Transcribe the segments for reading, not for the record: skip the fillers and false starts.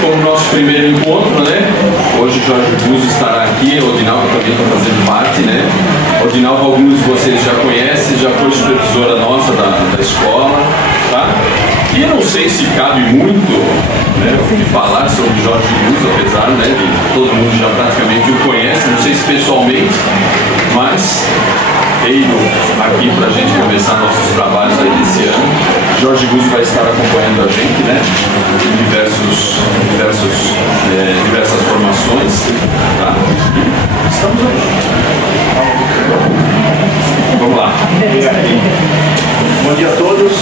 como nosso primeiro encontro, né? Hoje Jorge Guzzo estará aqui, o Odinaldo também está fazendo parte, né? O Odinaldo, alguns de vocês já conhecem, já foi supervisora nossa da escola, tá? E eu não sei se cabe muito, né, falar sobre Jorge Guzzo, apesar, né, de todo mundo já praticamente o conhece, não sei se pessoalmente, mas veio aqui para a gente começar nossos trabalhos aí desse ano. Jorge Guzzo vai estar acompanhando a gente, né, em diversas formações, tá? Estamos aí. Vamos lá. Bom dia a todos.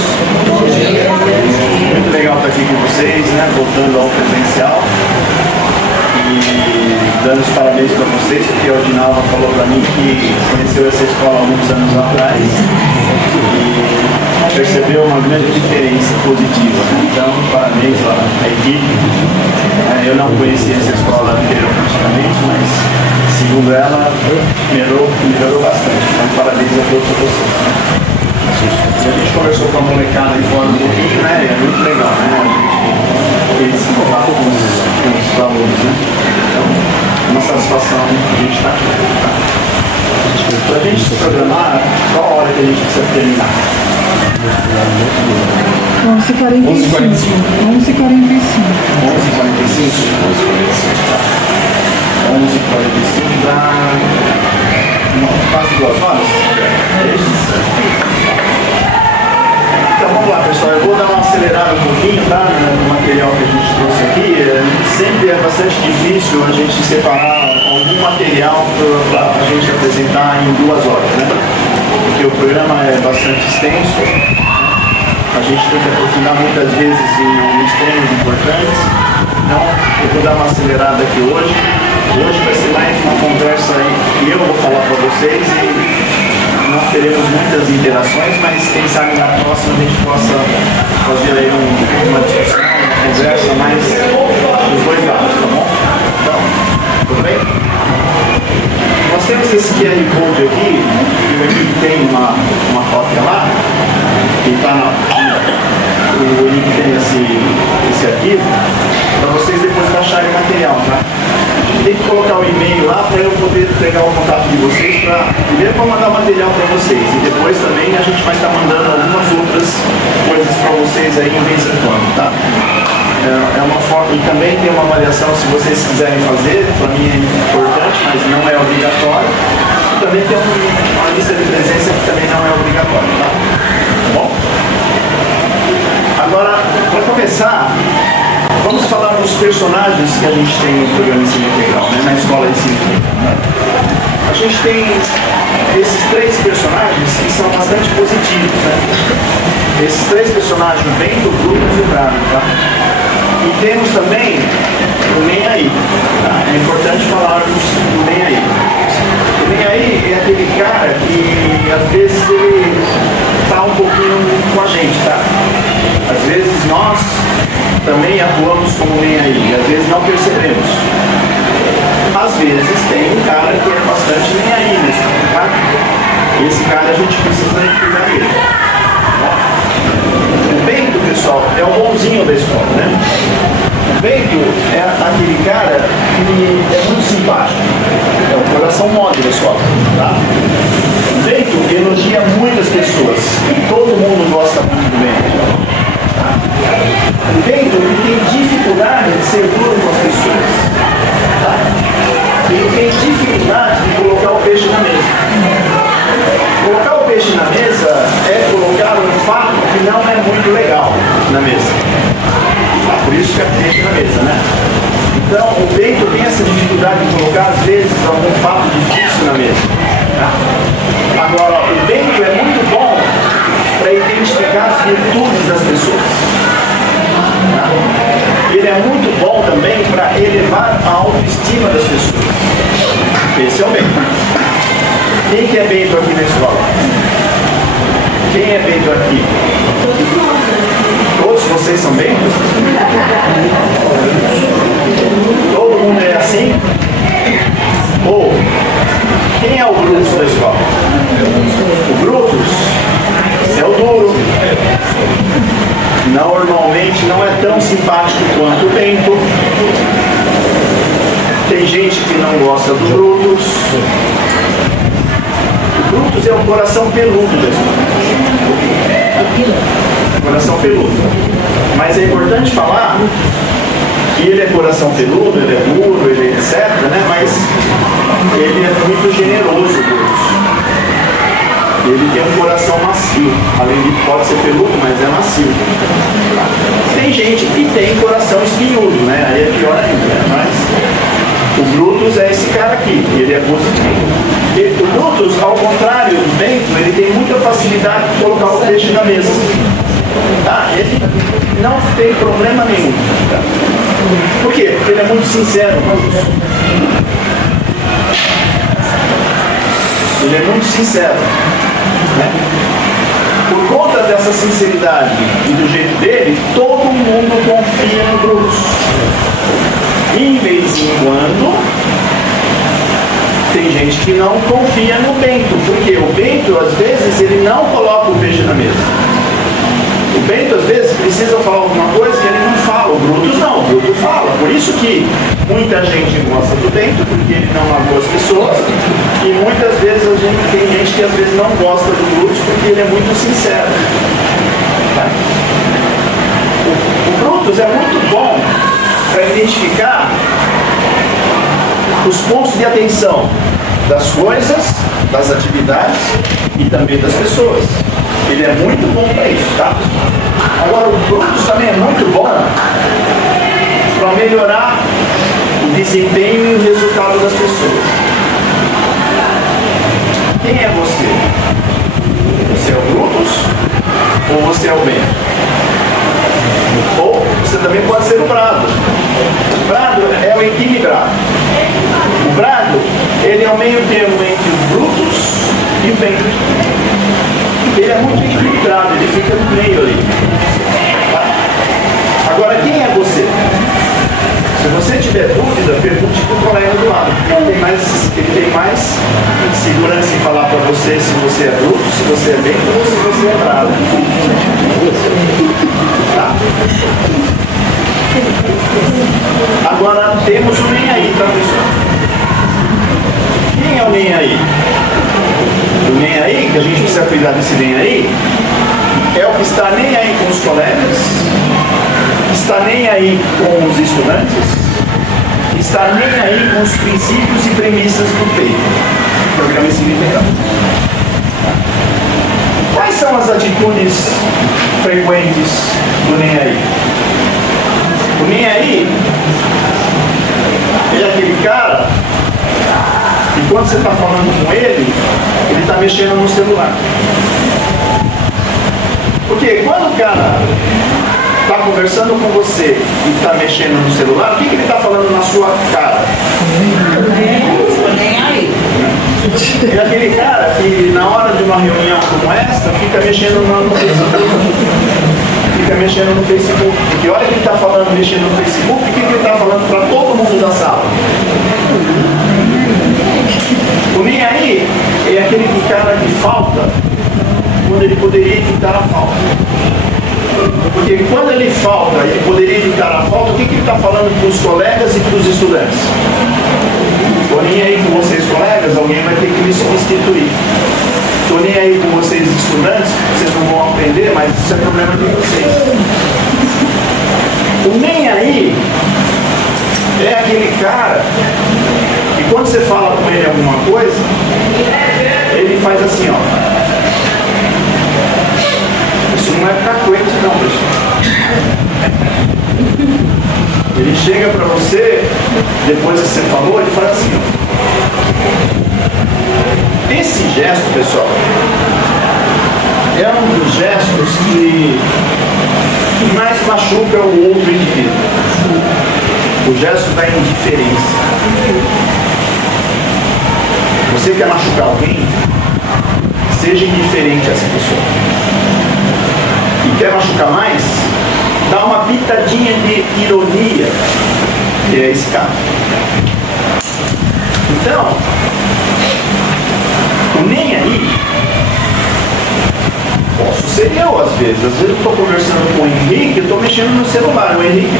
Muito legal estar aqui com vocês, né? Voltando ao presencial. E dando os parabéns para vocês, porque o Odinaldo falou para mim que conheceu essa escola há alguns anos atrás e percebeu uma grande diferença positiva, né? Então, parabéns à equipe. Eu não conhecia essa escola anterior praticamente, mas segundo ela, melhorou bastante. Então, parabéns a todos vocês. A gente conversou com a molecada aí fora um pouquinho, né? É muito legal, né? Eles se contatam com os alunos, né? Então, é uma satisfação a gente estar aqui. Para a gente se programar, qual a hora que a gente precisa terminar? 11h45. 11h45 dá quase 2 horas. Então vamos lá, pessoal, eu vou dar uma acelerada um pouquinho, tá, no material que a gente trouxe aqui. Sempre é bastante difícil a gente separar algum material para a gente apresentar em 2 horas, né? Porque o programa é bastante extenso, a gente tem que aprofundar muitas vezes em alguns temas importantes. Então eu vou dar uma acelerada aqui hoje. Hoje vai ser mais uma conversa aí que eu vou falar para vocês e não teremos muitas interações, mas quem sabe na próxima a gente possa fazer aí uma discussão, uma conversa mais dos dois lados, tá bom? Então, tudo bem? Nós temos esse QR Code aqui, e aqui tem uma cópia lá, que está o link tem esse arquivo, para vocês depois baixarem o material, tá? Tem que colocar o e-mail lá para eu poder pegar o contato de vocês, primeiro para mandar o material para vocês e depois também a gente vai estar mandando algumas outras coisas para vocês aí de vez em quando, tá? É uma forma, e também tem uma avaliação se vocês quiserem fazer, para mim é importante, mas não é obrigatório. E também tem uma lista de presença que também não é obrigatória, tá? Tá bom? Agora, para começar, vamos falar dos personagens que a gente tem no programa Ensino Integral, né, na escola de ensino integral. A gente tem esses 3 personagens que são bastante positivos, né? Esses 3 personagens, o Bento, o Bruno e o Brado, tá? E temos também o Nem Aí, tá? É importante falarmos do Nem Aí. O Nem Aí é aquele cara que às vezes ele está um pouquinho com a gente, tá? Às vezes nós também atuamos como Nem Aí, e às vezes não percebemos. Às vezes tem um cara que é bastante Nem Aí nesse, tá? Esse cara a gente precisa cuidar dele. O Bento, pessoal, é o bonzinho da escola, né? O Bento é aquele cara que é muito simpático, é o coração mole da escola, tá? O Bento elogia muitas pessoas e todo mundo gosta muito do Bento. O Bento tem dificuldade de ser duro com as pessoas, tá? Ele tem dificuldade de colocar o peixe na mesa. Colocar o peixe na mesa é colocar um fato que não é muito legal na mesa. Por isso que é peixe na mesa, né? Então, o Bento tem essa dificuldade de colocar, às vezes, algum fato difícil na mesa. Tá? Agora, o Bento é muito bom para identificar as virtudes das pessoas. Tá? Ele é muito bom também para elevar a autoestima das pessoas. Esse é o Bento. Quem que é Bento aqui na escola? Quem é Bento aqui? Todos vocês são Bentos? Todo mundo é assim? Ou quem é o Brutus da escola? O Brutus é o duro. Normalmente não é tão simpático quanto o Bento, Tem gente que não gosta do Brutus. O Brutus é o coração peludo da história. Coração peludo. Mas é importante falar que ele é coração peludo, ele é duro, ele é etc, né? Mas ele é muito generoso, Brutus. Ele tem um coração macio. Além de pode ser peludo, mas é macio. Tem gente que tem coração espinhudo, né? Aí é pior ainda, né? Mas o Brutus é esse cara aqui, ele é positivo. O Brutus, ao contrário do Bento, ele tem muita facilidade de colocar o peixe na mesa. Tá? Ele não tem problema nenhum. Tá? Por quê? Porque ele é muito sincero. Ele é muito sincero. Né? Por conta dessa sinceridade e do jeito dele, todo mundo confia no Brutus. E em vez em quando, tem gente que não confia no Bento, porque o Bento, às vezes, ele não coloca o peixe na mesa. O Bento, às vezes, precisa falar alguma coisa que ele não fala. O Brutus não, o Brutus fala. Por isso que muita gente gosta do Bento, porque ele não magoa as pessoas. E muitas vezes tem gente que às vezes não gosta do Brutus porque ele é muito sincero. Tá? O Brutus é muito bom para identificar os pontos de atenção das coisas, das atividades e também das pessoas. Ele é muito bom para isso, tá? Agora, o Brutus também é muito bom para melhorar o desempenho e o resultado das pessoas. Quem é você? Você é o Brutus ou você é o Bento? Ou você também pode ser o Brado. O Brado é o equilibrado. O Brado, ele é o meio termo entre o Brutus e o Bento. Ele é muito equilibrado, ele fica no meio ali. Tá? Agora, quem é você? Se você tiver dúvida, pergunte para o colega do lado. Ele tem mais segurança em falar para você se você é bruto, se você é bento ou se você é bravo. Tá? Agora temos o nem aí, tá, pessoal? Quem é o nem aí? O nem aí, que a gente precisa cuidar desse nem aí, é o que está nem aí com os colegas, está nem aí com os estudantes, está nem aí com os princípios e premissas do PEI, Programa Ensino Integral. Quais são as atitudes frequentes do nem aí? O nem aí é aquele cara que quando você está falando com ele está mexendo no celular. Porque quando o cara está conversando com você e está mexendo no celular, o que ele está falando na sua cara? É aquele cara que na hora de uma reunião como esta fica mexendo no Facebook. Fica mexendo no Facebook. Porque olha que ele está falando mexendo no Facebook, o que ele está falando para todo mundo da sala? O nem aí é aquele cara que falta quando ele poderia evitar a falta. Porque quando ele falta, ele poderia evitar a falta, o que ele está falando para os colegas e para os estudantes? Estou nem aí com vocês, colegas, alguém vai ter que me substituir. Estou nem aí com vocês, estudantes, vocês não vão aprender, mas isso é problema de vocês. O nem aí é aquele cara que quando você fala com ele alguma coisa, ele faz assim, ó. Isso não é cacuete não, pessoal. Ele chega para você, depois que você falou, ele faz assim, ó. Esse gesto, pessoal, é um dos gestos que mais machuca o outro indivíduo. O gesto da indiferença. Você quer machucar alguém? Seja indiferente a essa pessoa. E quer machucar mais? Dá uma pitadinha de ironia, que é esse caso. Então, o nem aí posso ser eu às vezes. Às vezes eu estou conversando com o Henrique, eu estou mexendo no celular. O Henrique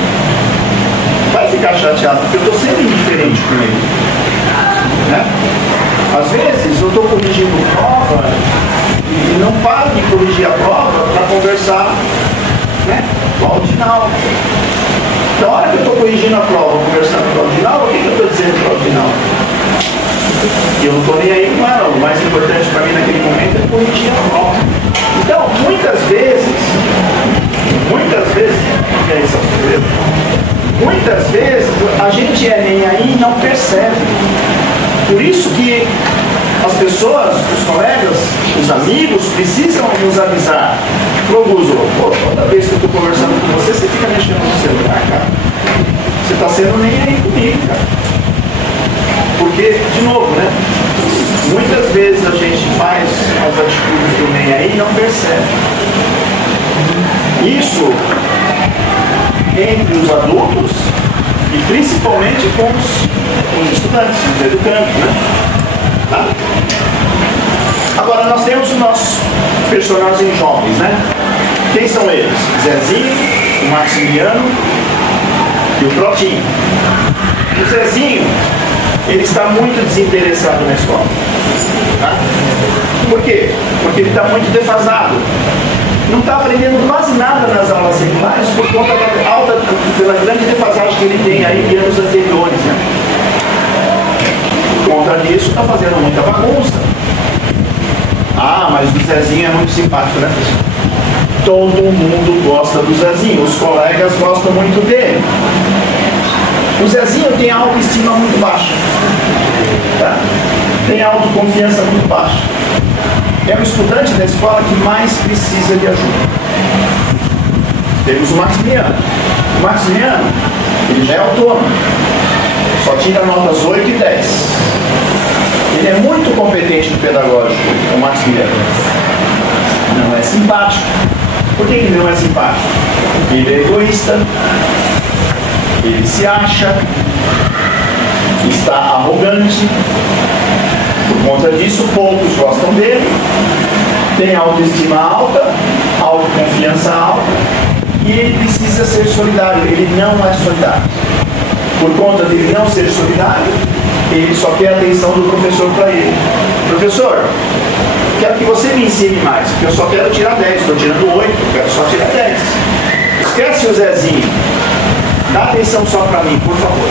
faz ficar chateado, porque eu estou sendo indiferente com ele. Né? Às vezes eu estou corrigindo prova e não paro de corrigir a prova para conversar, né, com o Aldinal. Na hora que eu estou corrigindo a prova, conversando com o Aldinal, o que eu estou dizendo para o Aldinal? E eu não estou nem aí com ela. O mais importante para mim naquele momento é corrigir a prova. Então, muitas vezes, a gente é nem aí e não percebe. Por isso que as pessoas, os colegas, os amigos precisam nos avisar. Proguso, toda vez que eu estou conversando com você, você fica mexendo no celular, cara. Você está sendo nem aí comigo, cara. Porque, de novo, né? Muitas vezes a gente faz as atitudes do nem aí e não percebe. Isso entre os adultos e principalmente com os estudantes, os educandos, né? Tá? Agora nós temos os nossos personagens jovens, né? Quem são eles? Zezinho, o Maximiliano e o Protinho. O Zezinho, ele está muito desinteressado na escola. Tá? Por quê? Porque ele está muito defasado. Não está aprendendo quase nada nas aulas regulares por conta da alta, pela grande defasagem que ele tem aí de anos anteriores, né? Por conta disso, está fazendo muita bagunça. Ah, mas o Zezinho é muito simpático, né, pessoal? Todo mundo gosta do Zezinho, os colegas gostam muito dele. O Zezinho tem autoestima muito baixa, tá? Tem autoconfiança muito baixa. É o estudante da escola que mais precisa de ajuda. Temos o Maximiliano. O Maximiliano, ele já é autônomo. Só tira notas 8 e 10. Ele é muito competente no pedagógico, o Maximiliano. Não é simpático. Por que ele não é simpático? Ele é egoísta. Ele se acha. Está arrogante. Por conta disso, poucos gostam dele, tem autoestima alta, autoconfiança alta, e ele precisa ser solidário. Ele não é solidário. Por conta dele não ser solidário, ele só quer a atenção do professor para ele. Professor, quero que você me ensine mais, porque eu só quero tirar 10, estou tirando 8, eu quero só tirar 10. Esquece o Zezinho, dá atenção só para mim, por favor.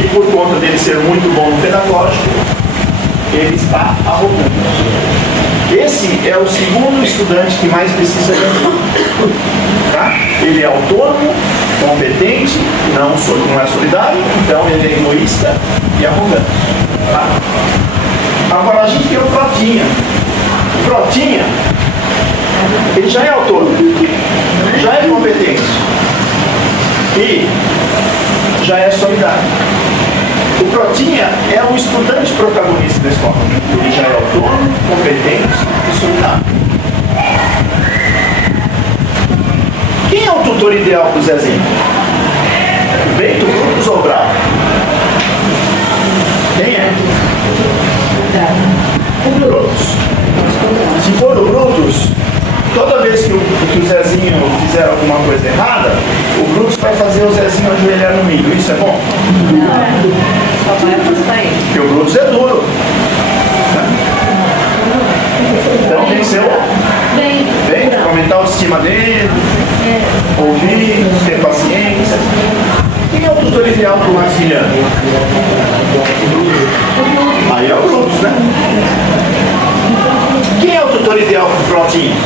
E por conta dele ser muito bom no pedagógico, ele está arrogante. Esse é o segundo estudante que mais precisa de ajuda. Tá? Ele é autônomo, competente, não é solidário, então ele é egoísta e arrogante. Tá? Agora a gente tem o Protinha. O Protinha, ele já é autônomo, já é competente e já é solidário. O Protinha é um estudante protagonista da escola. Ele já é autônomo, competente e solidário. Quem é o tutor ideal para o Zezinho? Bento, Brutus ou Bravo? Quem é? O Brutus. Se for o Brutus, toda vez que o Zezinho fizer alguma coisa errada, o Brutus vai fazer o Zezinho ajoelhar no milho. Isso é bom? Não. Porque o Brutus é duro. Então tem que ser bem, aumentar a autoestima dele, ouvir, ter paciência. Quem é o tutor ideal para o Maximiliano? Aí é o Brutus, né? Quem é o tutor ideal para o Protinho?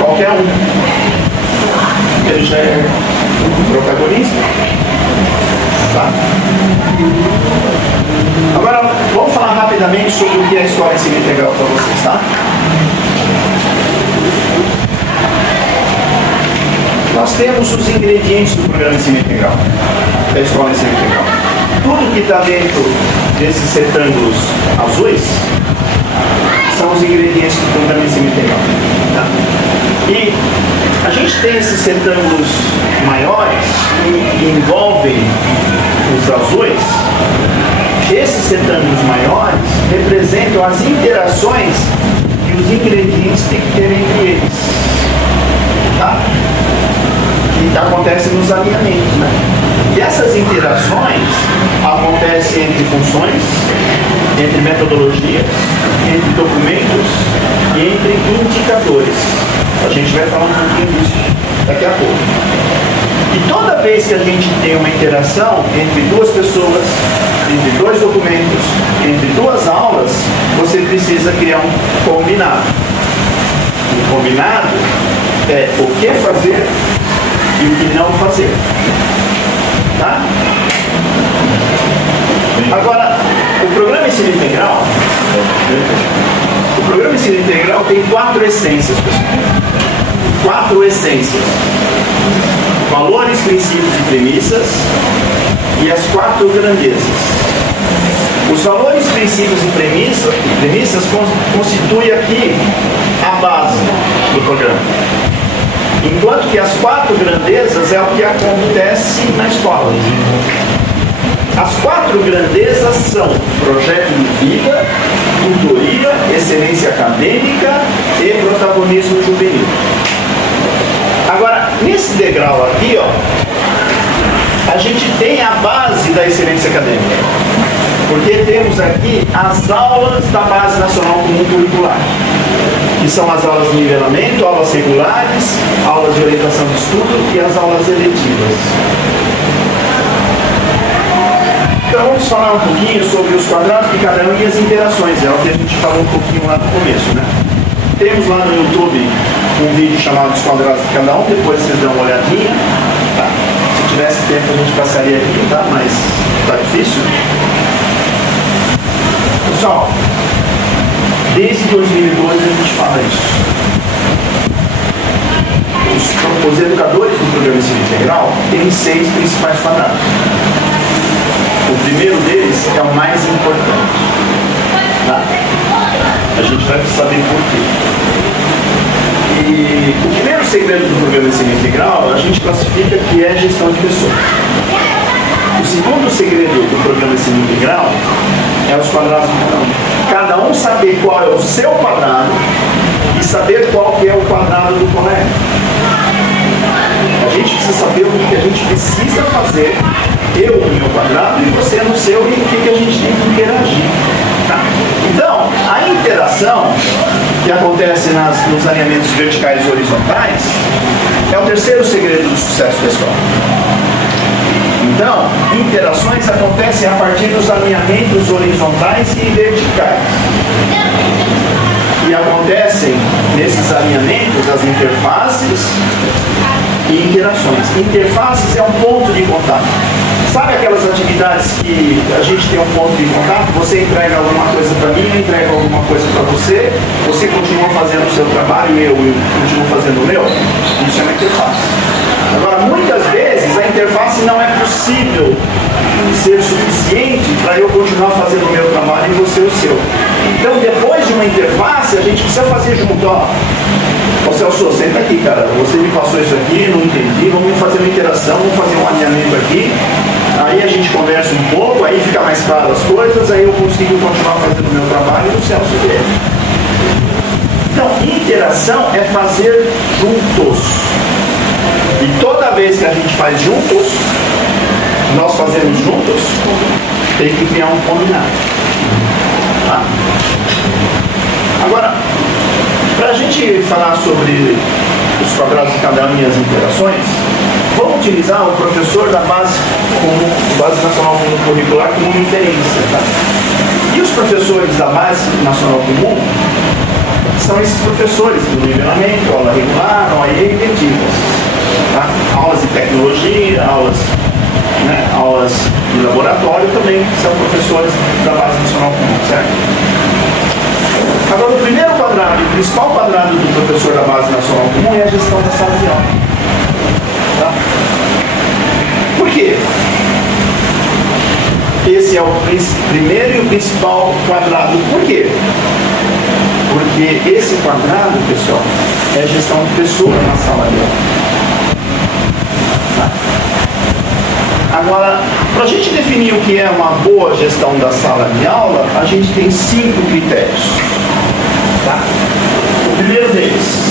Qualquer um. Ele já é protagonista. Tá? Agora, vamos falar rapidamente sobre o que é a escola ensino integral para vocês, tá? Nós temos os ingredientes do programa ensino integral, da escola ensino integral. Tudo que está dentro desses retângulos azuis são os ingredientes do programa ensino integral. Tá? E a gente tem esses retângulos maiores que envolvem os azuis. Esses retângulos maiores representam as interações que os ingredientes têm que ter entre eles. Tá? Que acontece nos alinhamentos, né? E essas interações acontecem entre funções, entre metodologias, entre documentos e entre indicadores. A gente vai falar um pouquinho disso daqui a pouco. E toda vez que a gente tem uma interação entre duas pessoas, entre dois documentos, entre duas aulas, você precisa criar um combinado. O combinado é o que fazer e o que não fazer. Tá? Agora, o programa Ensino Integral, tem 4 essências, pessoal. 4 essências: valores, princípios e premissas, e as 4 grandezas. Os valores, princípios e premissas constituem aqui a base do programa. Enquanto que as 4 grandezas é o que acontece na escola. As 4 grandezas são projeto de vida, tutoria, excelência acadêmica e protagonismo juvenil. Agora, nesse degrau aqui, ó, a gente tem a base da excelência acadêmica. Porque temos aqui as aulas da Base Nacional Comum Curricular, que são as aulas de nivelamento, aulas regulares, aulas de orientação de estudo e as aulas eletivas. Então vamos falar um pouquinho sobre os quadrados de cada um e as interações. É o que a gente falou um pouquinho lá no começo, né? Temos lá no YouTube um vídeo chamado Os Quadrados de Cada Um, depois vocês dão uma olhadinha. Tá? Se tivesse tempo a gente passaria aqui, tá? Mas tá difícil. Pessoal, desde 2012 a gente fala isso. Os educadores do programa Ensino Integral têm 6 principais quadrados. O primeiro deles é o mais importante. Tá? A gente vai saber por quê. E o primeiro segredo do programa Ensino Integral a gente classifica que é gestão de pessoas. O segundo segredo do programa Ensino Integral é os quadrados de cada um. Cada um saber qual é o seu quadrado e saber qual que é o quadrado do colega. A gente precisa saber o que a gente precisa fazer, eu no meu quadrado e você no seu, e o que a gente tem que interagir. Tá? Então, a interação que acontece nos alinhamentos verticais e horizontais é o terceiro segredo do sucesso da escola. Então, interações acontecem a partir dos alinhamentos horizontais e verticais. E acontecem nesses alinhamentos as interfaces e interações. Interfaces é um ponto de contato. Sabe aquelas atividades que a gente tem um ponto de contato? Você entrega alguma coisa para mim, eu entrego alguma coisa para você, você continua fazendo o seu trabalho e eu continuo fazendo o meu? Isso é uma interface. Agora, muitas vezes a interface não é possível ser suficiente para eu continuar fazendo o meu trabalho e você o seu. Então, depois de uma interface, a gente precisa fazer junto, ó. Ô Celso, senta aqui, cara. Você me passou isso aqui, não entendi. Vamos fazer uma interação, vamos fazer um alinhamento aqui. Aí a gente conversa um pouco, aí fica mais claro as coisas, aí eu consigo continuar fazendo o meu trabalho e o Celso dele. Então, interação é fazer juntos. E toda vez que a gente faz juntos, nós fazemos juntos, tem que criar um combinado. Tá? Agora, para a gente falar sobre os quadrados de cada um e as interações, vamos utilizar o professor da Base Nacional Comum Curricular como referência. Tá? E os professores da Base Nacional Comum são esses professores do nivelamento, aula regular, OAE e eletivas. Tá? Aulas de tecnologia, aulas de laboratório também são professores da Base Nacional Comum, certo? Agora, o primeiro quadrado, o principal quadrado do professor da Base Nacional Comum é a gestão da sala de aula. Tá? Por quê? Esse é o primeiro e o principal quadrado. Por quê? Porque esse quadrado, pessoal, é a gestão de pessoas na sala de aula. Tá? Agora, para a gente definir o que é uma boa gestão da sala de aula, a gente tem 5 critérios. Tá? O primeiro deles,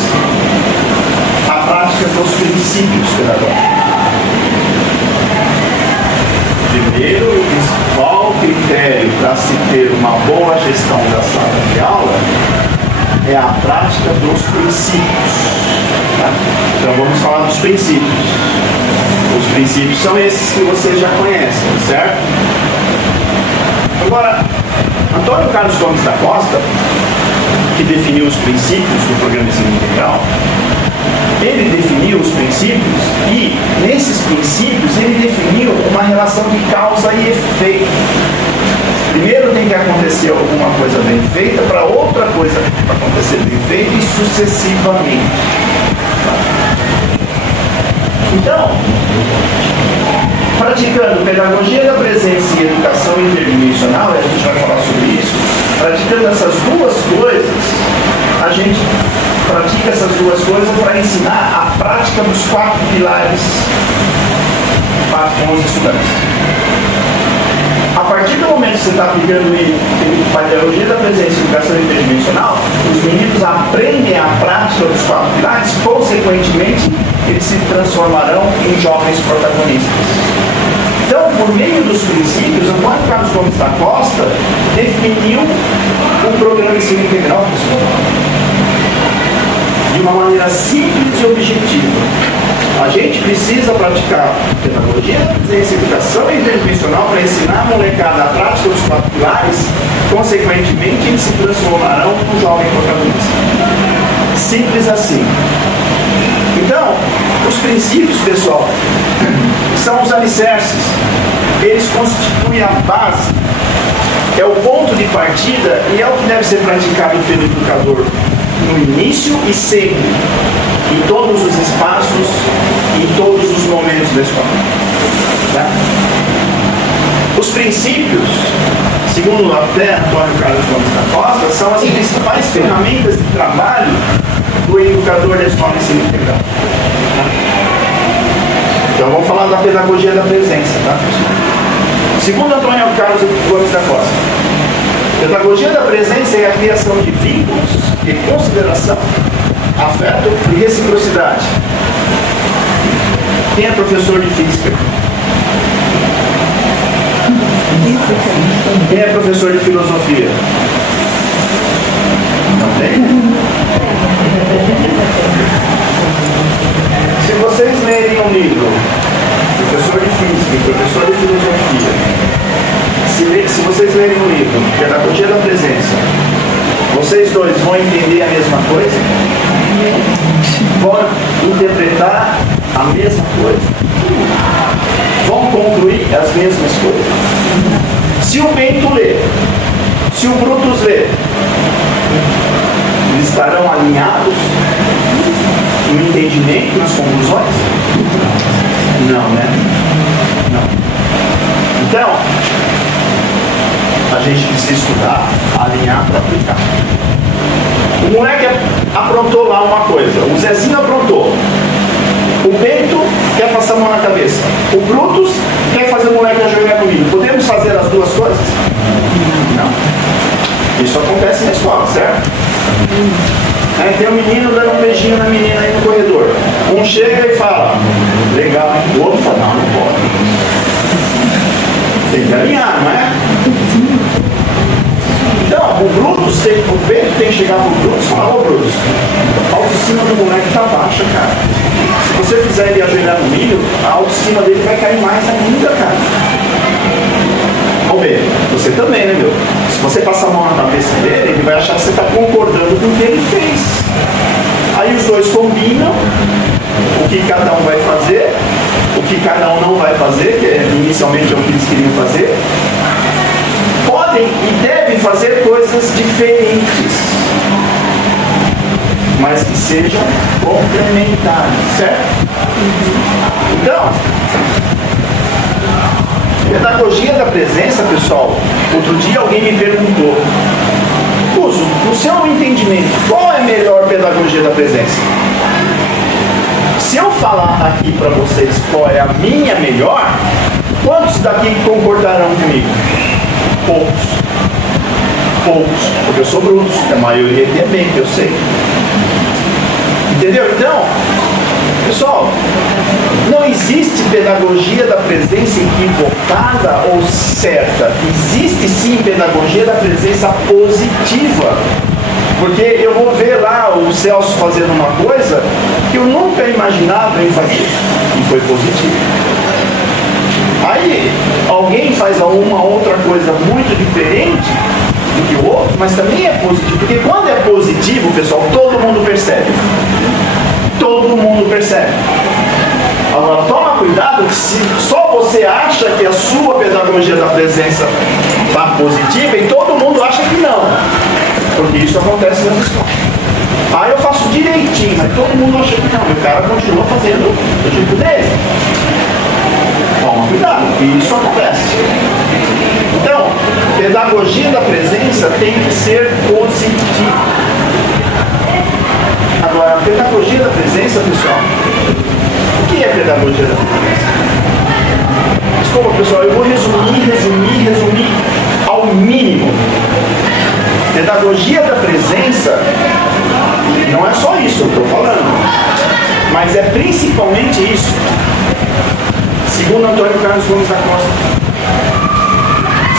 a prática dos princípios pedagógicos. primeiro e principal critério para se ter uma boa gestão da sala de aula é a prática dos princípios. Tá? Então vamos falar dos princípios. Os princípios são esses que vocês já conhecem, certo? Agora, Antônio Carlos Gomes da Costa, que definiu os princípios do programa de ensino integral, ele definiu os princípios e, nesses princípios, ele definiu uma relação de causa e efeito. Primeiro tem que acontecer alguma coisa bem feita para outra coisa acontecer bem feita e sucessivamente. Então, praticando pedagogia da presença e educação interdimensional, e a gente vai falar sobre isso, praticando essas duas coisas, a gente pratica essas duas coisas para ensinar a prática dos 4 pilares para os estudantes. A partir do momento que você está aplicando pedagogia da presença e educação interdimensional, os meninos aprendem a prática dos 4 pilares, consequentemente, eles se transformarão em jovens protagonistas. Então, por meio dos princípios, Antônio Carlos Gomes da Costa definiu um programa de ensino integral, pessoal, de uma maneira simples e objetiva. A gente precisa praticar pedagogia da presença e educação interdimensional para ensinar a molecada a prática dos 4 pilares, consequentemente, eles se transformarão em um jovem protagonista. Simples assim. Então, os princípios, pessoal, são os alicerces. Eles constituem a base, é o ponto de partida e é o que deve ser praticado pelo educador no início e sempre, em todos os espaços, em todos os momentos da escola. Tá? Os princípios, segundo até Antônio Carlos Gomes da Costa, são as principais ferramentas de trabalho do educador da escola de ensino integral. Então vamos falar da pedagogia da presença, tá? Segundo Antônio Carlos Gomes da Costa, pedagogia da presença é a criação de vínculos de consideração, afeto e reciprocidade. Quem é professor de física? Quem é professor de filosofia? Não tem? Se vocês lerem um livro, professor de física e professor de filosofia, se vocês lerem um livro, Pedagogia da Presença, vocês dois vão entender a mesma coisa? Vão interpretar a mesma coisa? Vão concluir as mesmas coisas? Se o Bento lê, se o Brutus lê, eles estarão alinhados no entendimento, nas conclusões? Não, né? Não. Então, a gente precisa estudar, alinhar para aplicar. O moleque aprontou lá uma coisa, o Zezinho aprontou. O Bento quer passar a mão na cabeça. O Brutus quer fazer o moleque ajoelhar no milho. Podemos fazer as duas coisas? Não. Isso acontece na escola, certo? Tem um menino dando um beijinho na menina aí no corredor. Um chega e fala, legal, hein? O outro fala, não pode. Tem que alinhar, não é? Então, o Bento tem que chegar pro Brutus e falar, ô Brutus, a autoestima do moleque tá baixa, cara. Se você fizer ele ajoelhar no milho, a autoestima dele vai cair mais ainda, cara. Ô Bento, você também, né, meu? Se você passar a mão na cabeça dele, ele vai achar que você está concordando com o que ele fez. Aí os dois combinam o que cada um vai fazer, o que cada um não vai fazer, que inicialmente é o que eles queriam fazer. Podem e devem fazer coisas diferentes, mas que sejam complementares, certo? Então, pedagogia da presença, pessoal, outro dia alguém me perguntou, Cuso, no seu entendimento, qual é a melhor pedagogia da presença? Se eu falar aqui para vocês qual é a minha melhor, quantos daqui concordarão comigo? Poucos. Poucos. Porque eu sou bruto, a maioria que é bem, que eu sei. Entendeu? Então, Pessoal, não existe pedagogia da presença equivocada ou certa. Existe sim pedagogia da presença positiva. Porque eu vou ver lá o Celso fazendo uma coisa que eu nunca imaginava em fazer. E foi positivo. Aí, alguém faz uma outra coisa muito diferente do que o outro, mas também é positivo. Porque quando é positivo, pessoal, todo mundo percebe. Todo mundo percebe. Agora, toma cuidado que se só você acha que a sua pedagogia da presença está positiva e todo mundo acha que não. Porque isso acontece nas escolas. Aí eu faço direitinho, mas todo mundo acha que não. E o cara continua fazendo do jeito dele. Toma cuidado, que isso acontece. Então, pedagogia da presença tem que ser positiva. Agora, pedagogia da presença, pessoal, o que é pedagogia da presença? Desculpa, pessoal, eu vou resumir ao mínimo. Pedagogia da presença não é só isso que eu estou falando, mas é principalmente isso. Segundo Antônio Carlos Gomes da Costa,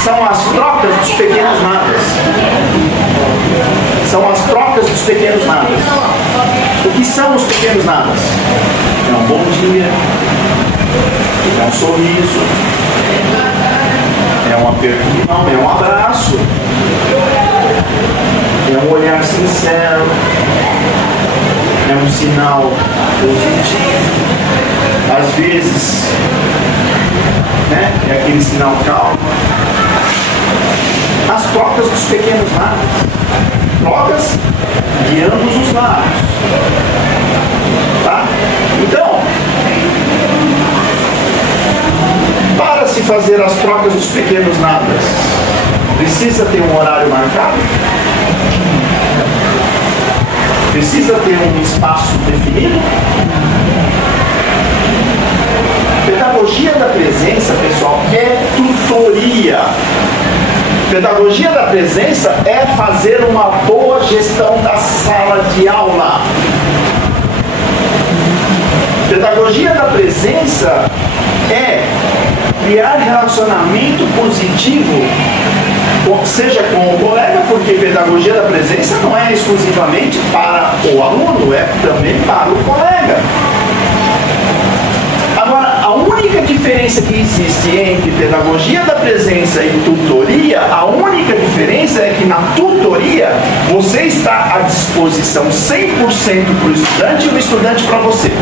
são as trocas dos pequenos nadas. São as trocas dos pequenos nadas. O que são os pequenos nadas? É um bom dia, é um sorriso, é um aperto de mão, é um abraço, é um olhar sincero, é um sinal positivo. Às vezes, né, é aquele sinal calmo. As trocas dos pequenos lados. Trocas de ambos os lados. Tá? Então, para se fazer as trocas dos pequenos nadas, precisa ter um horário marcado? Precisa ter um espaço definido? Pedagogia da presença, pessoal, é tutoria. Pedagogia da presença é fazer uma boa gestão da sala de aula. Pedagogia da presença é criar relacionamento positivo, seja com o colega, porque pedagogia da presença não é exclusivamente para o aluno, é também para o colega. Agora, a única diferença que existe entre pedagogia da presença e tutoria, a única diferença é que na tutoria você está à disposição 100% para o estudante e o estudante para você.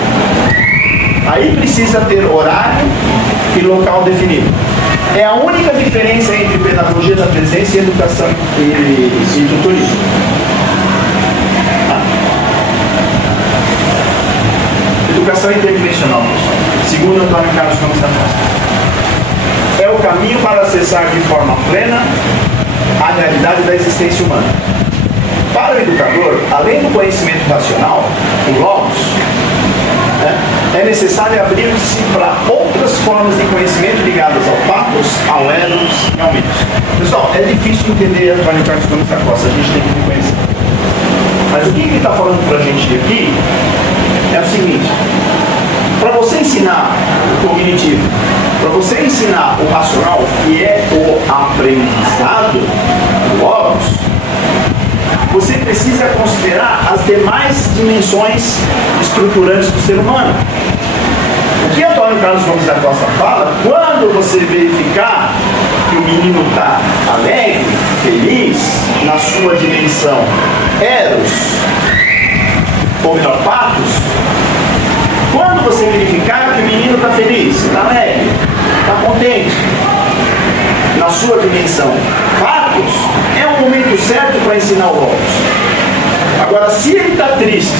Aí precisa ter horário e local definido. É a única diferença entre pedagogia da presença e educação e tutoria. Educação interdimensional, pessoal. Segundo Antônio Carlos Gomes da Costa, é o caminho para acessar de forma plena a realidade da existência humana. Para o educador, além do conhecimento racional, o logos, é necessário abrir-se para outras formas de conhecimento ligadas ao patos, ao eros e ao mitos. Pessoal, é difícil entender Antônio Carlos Gomes da Costa, a gente tem que reconhecer. Mas o que ele está falando para a gente aqui é o seguinte: para você ensinar o cognitivo, para você ensinar o racional, que é o aprendizado, o logos, você precisa considerar as demais dimensões estruturantes do ser humano. O que Antônio Carlos Gomes da Costa fala, quando você verificar que o menino está alegre, feliz, na sua dimensão eros, ou melhor, patos, quando você verificar que o menino está feliz, está alegre, está contente, na sua dimensão patos, é o momento certo para ensinar o logos. Agora, se ele está triste,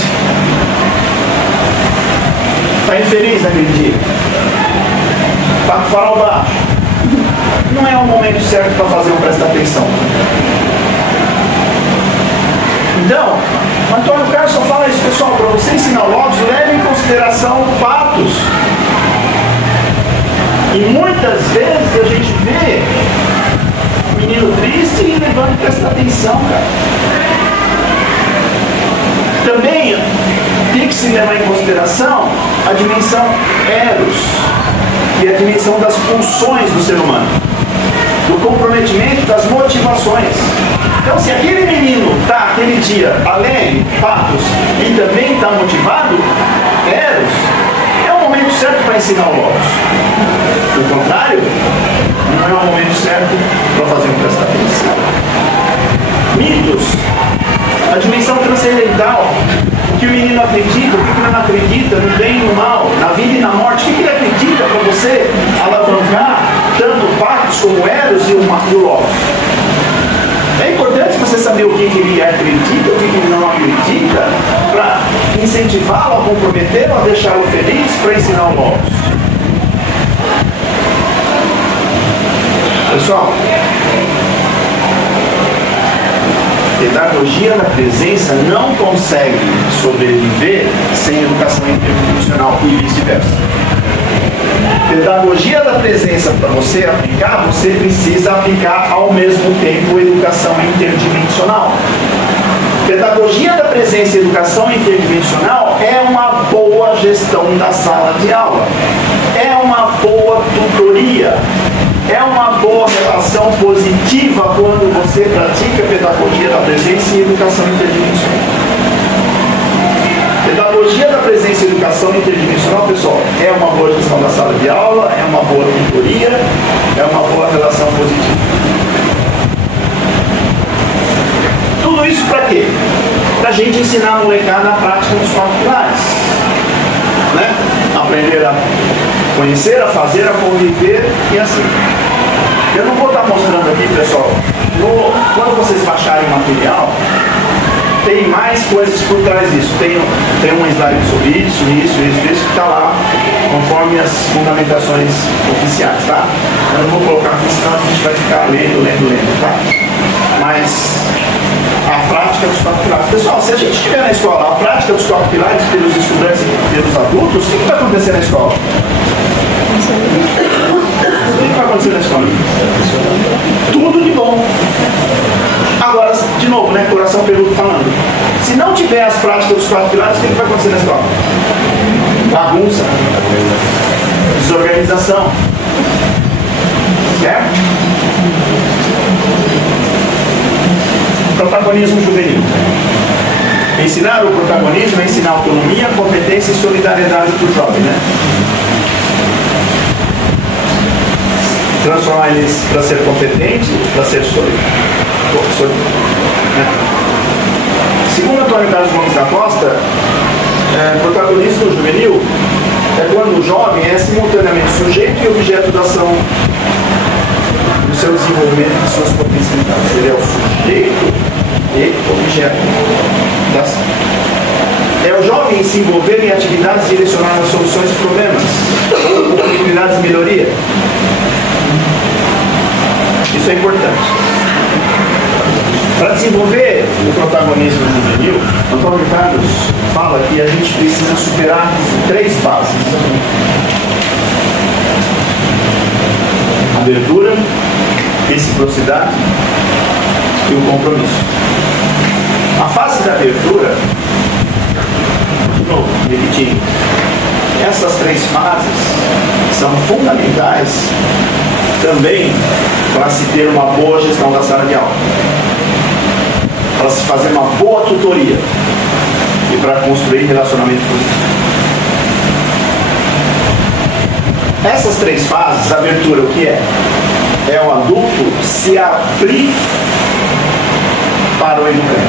está infeliz naquele dia, está com o farol baixo, não é o momento certo para fazer um presta atenção. Então, Antônio Carlos só fala isso, pessoal, para você ensinar logos, leve em consideração patos. E muitas vezes a gente vê o menino triste e levando e presta atenção, cara. Também tem que se levar em consideração a dimensão eros, que é a dimensão das pulsões do ser humano, do comprometimento, das motivações. Então, se aquele menino está aquele dia alegre, patos, e também está motivado, eros, é o momento certo para ensinar o logos. Do contrário, não é o momento certo para fazer um prestar atenção. Mitos, a dimensão transcendental, o que o menino acredita, o que ele não acredita, no bem e no mal, na vida e na morte, o que ele acredita para você alavancar tanto Patos como Eros e o Logos. É importante você saber o que ele acredita, o que ele não acredita, para incentivá-lo a comprometer-lo, a deixá-lo feliz, para ensinar o Logos. Pessoal, pedagogia da presença não consegue sobreviver sem educação interdimensional e vice-versa. Pedagogia da presença, para você aplicar, você precisa aplicar ao mesmo tempo educação interdimensional. Pedagogia da presença e educação interdimensional é uma boa gestão da sala de aula, é uma boa tutoria, é uma boa relação positiva quando você pratica pedagogia da presença e educação interdimensional. Pedagogia da presença e educação interdimensional, pessoal, é uma boa gestão da sala de aula, é uma boa tutoria, é uma boa relação positiva. Tudo isso para quê? Para a gente ensinar a molecada a prática dos 4 pilares. Né? Aprender a conhecer, a fazer, a conviver e assim. Eu não vou estar mostrando aqui, pessoal, quando vocês baixarem o material, tem mais coisas por trás disso. Tem um slide sobre isso, que está lá, conforme as fundamentações oficiais, tá? Eu não vou colocar aqui, senão a gente vai ficar lendo, tá? Mas a prática dos 4 pilares. Pessoal, se a gente estiver na escola, a prática dos 4 pilares pelos estudantes e pelos adultos, o que vai acontecer na escola? O que vai acontecer na escola? Tudo de bom. Agora, de novo, né? Coração peludo falando. Se não tiver as práticas dos 4 pilares, o que vai acontecer na escola? Bagunça. Desorganização. Certo? Protagonismo juvenil. Ensinar o protagonismo é ensinar autonomia, competência e solidariedade para o jovem, né? Transformar eles para ser competente, para ser solidário. Né? Segundo Antônio Carlos Gomes da Costa, protagonismo juvenil é quando o jovem é simultaneamente sujeito e objeto da ação do seu desenvolvimento e de suas potencialidades. Ele é o sujeito e objeto da ação. É o jovem se envolver em atividades direcionadas a soluções de problemas, ou oportunidades de melhoria. Isso é importante. Para desenvolver o protagonismo juvenil, Antônio Carlos fala que a gente precisa superar 3 bases: abertura, reciprocidade e o compromisso. A fase da abertura, de novo, repetindo, essas 3 fases são fundamentais também para se ter uma boa gestão da sala de aula, para se fazer uma boa tutoria e para construir relacionamento positivo. Essas 3 fases, a abertura, o que é? É o adulto se abrir para o educando,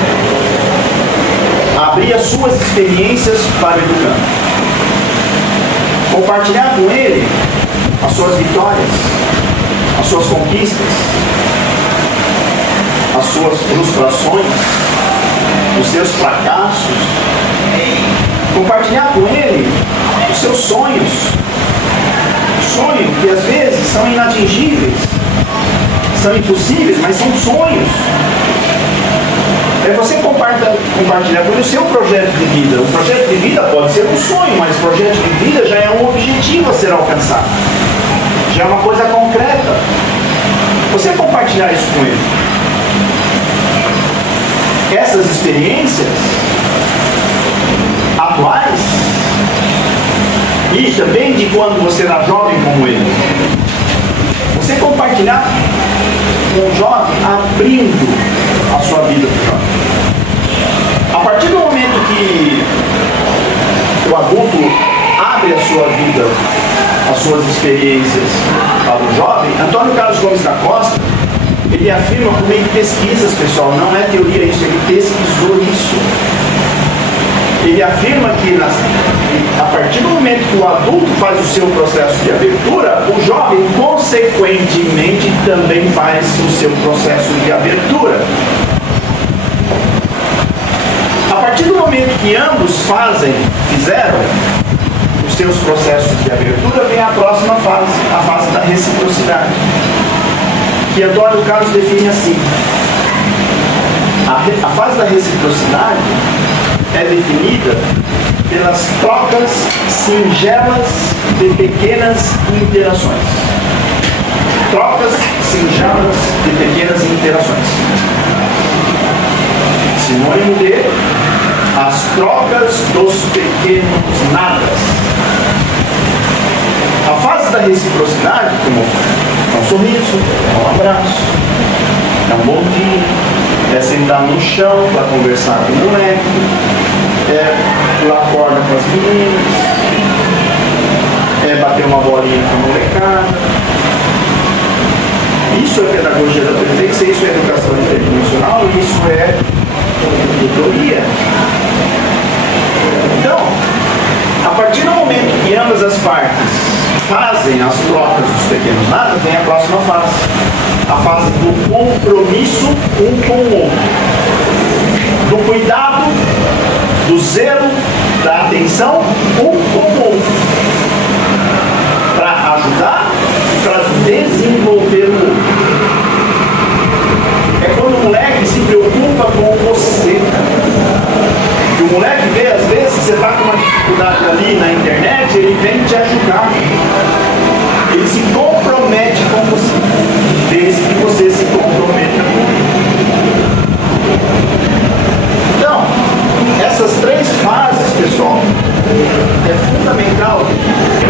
abrir as suas experiências para o educando, compartilhar com ele as suas vitórias, as suas conquistas, as suas frustrações, os seus fracassos, compartilhar com ele os seus sonhos, que às vezes são inatingíveis, são impossíveis, mas são sonhos. É você compartilhar com ele o seu projeto de vida. O projeto de vida pode ser um sonho, mas o projeto de vida já é um objetivo a ser alcançado, já é uma coisa concreta. Você compartilhar isso com ele, essas experiências, atuais e também de quando você era jovem como ele. Você compartilhar com o jovem, abrindo a sua vida para o jovem. A partir do momento que o adulto abre a sua vida, as suas experiências para o jovem, Antônio Carlos Gomes da Costa, ele afirma por meio de pesquisas, pessoal, não é teoria isso, ele pesquisou isso. Ele afirma que a partir do momento que o adulto faz o seu processo de abertura, o jovem, consequentemente, também faz o seu processo de abertura. A partir do momento que ambos fizeram os seus processos de abertura, vem a próxima fase, a fase da reciprocidade, que Antônio Carlos define assim. A fase da reciprocidade é definida pelas trocas singelas de pequenas interações. Trocas singelas de pequenas interações. Sinônimo de as trocas dos pequenos nadas. A fase da reciprocidade, como é um sorriso, é um abraço, é um bom dia, é sentar no chão para conversar com o moleque, é pular corda com as meninas, é bater uma bolinha com a molecada. Isso é pedagogia da previdência, isso é educação interdimensional, isso é tutoria. Então, a partir do momento que ambas as partes fazem as trocas dos pequenos nadas, vem a próxima fase. A fase do compromisso um com o outro. Do cuidado, do zelo, da atenção um com o outro. Para ajudar e para desenvolver o outro. É quando o moleque se preocupa com você. E o moleque vê, às vezes, você está com uma dificuldade ali na internet, ele vem te ajudar. Ele se compromete com você. Desde que você se comprometa com ele. Então, essas três fases, pessoal, é fundamental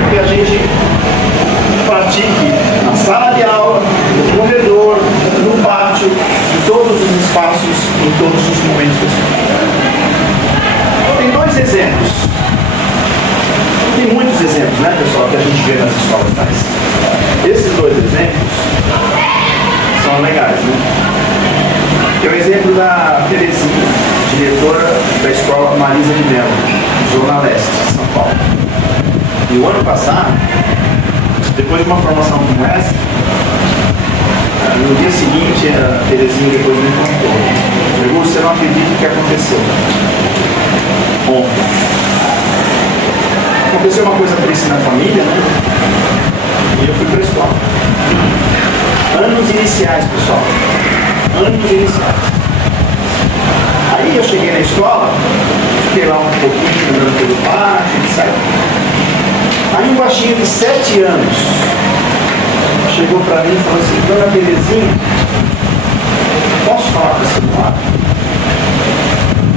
que a gente pratique na sala de aula, no corredor, no pátio, em todos os espaços, em todos os momentos. Tem dois exemplos. Tem muitos exemplos, né, pessoal, que a gente vê nas escolas, mas esses dois exemplos são legais, né? Tem o exemplo da Terezinha, diretora da escola Marisa de Mello, Zona Leste, São Paulo. E o ano passado, depois de uma formação como essa, no dia seguinte, a Terezinha depois me contou. Perguntou, você não acredita o que aconteceu ontem. Aconteceu uma coisa triste na família, né? E eu fui para a escola. Anos iniciais, pessoal. Anos iniciais. Aí eu cheguei na escola, fiquei lá um pouquinho, andando pelo pátio, etc. Aí um baixinho de 7 anos chegou para mim e falou assim, Dona Terezinha, posso falar com a senhora?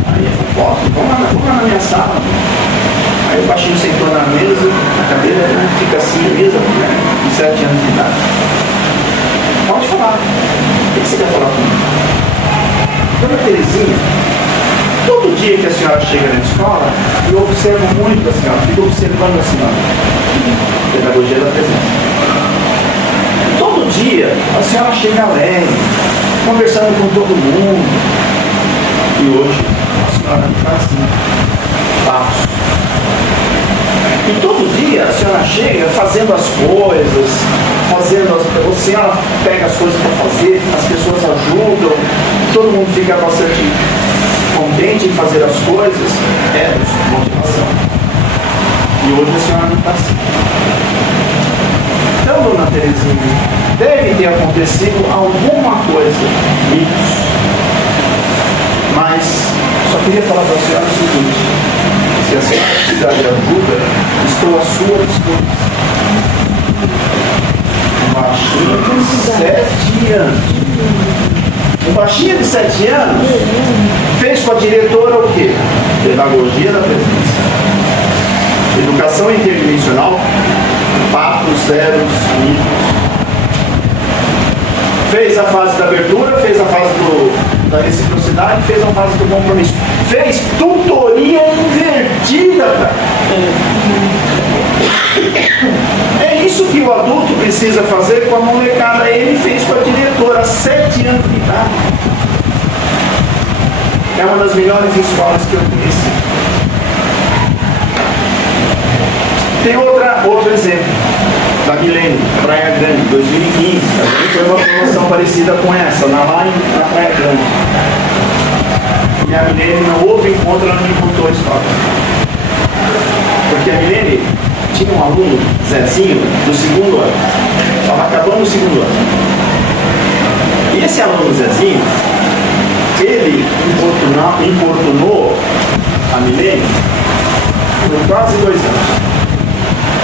Aí eu falei, posso? Vamos lá na minha sala. Aí o baixinho sentou na mesa, na cadeira, né? Fica assim a mesa, né? De 7 anos de idade. Pode falar. O que você quer falar comigo? Dona Terezinha, todo dia que a senhora chega na escola, eu observo muito a senhora, fico observando a senhora. Pedagogia da presença. Todo dia a senhora chega alegre, conversando com todo mundo. E hoje a senhora está assim, passo. E todo dia a senhora chega fazendo as coisas, a senhora pega as coisas para fazer, as pessoas ajudam, todo mundo fica bastante contente em fazer as coisas, é motivação. E hoje a senhora não está assim. Então, Dona Terezinha, deve ter acontecido alguma coisa, mitos. Mas só queria falar para a senhora o seguinte, se a senhora precisar de ajuda, estou à sua disposição. Um baixinho de 7 anos. Um baixinho de 7 anos fez com a diretora o quê? Pedagogia da presença. Educação interdimensional, papos, zeros, mitos. Fez a fase da abertura, fez a fase da reciprocidade, fez a fase do compromisso. Fez tutoria invertida, cara. É isso que o adulto precisa fazer com a molecada. Ele fez com a diretora, 7 anos de idade. É uma das melhores escolas que eu conheci. Tem outro exemplo, da Milênio, Praia Grande, 2015. Foi uma promoção parecida com essa, na Praia Grande. E a Milene, no outro encontro, ela me contou a história. Porque a Milene tinha um aluno, Zezinho, do segundo ano. Estava acabando o segundo ano. E esse aluno, Zezinho, ele importunou a Milene por quase 2 anos.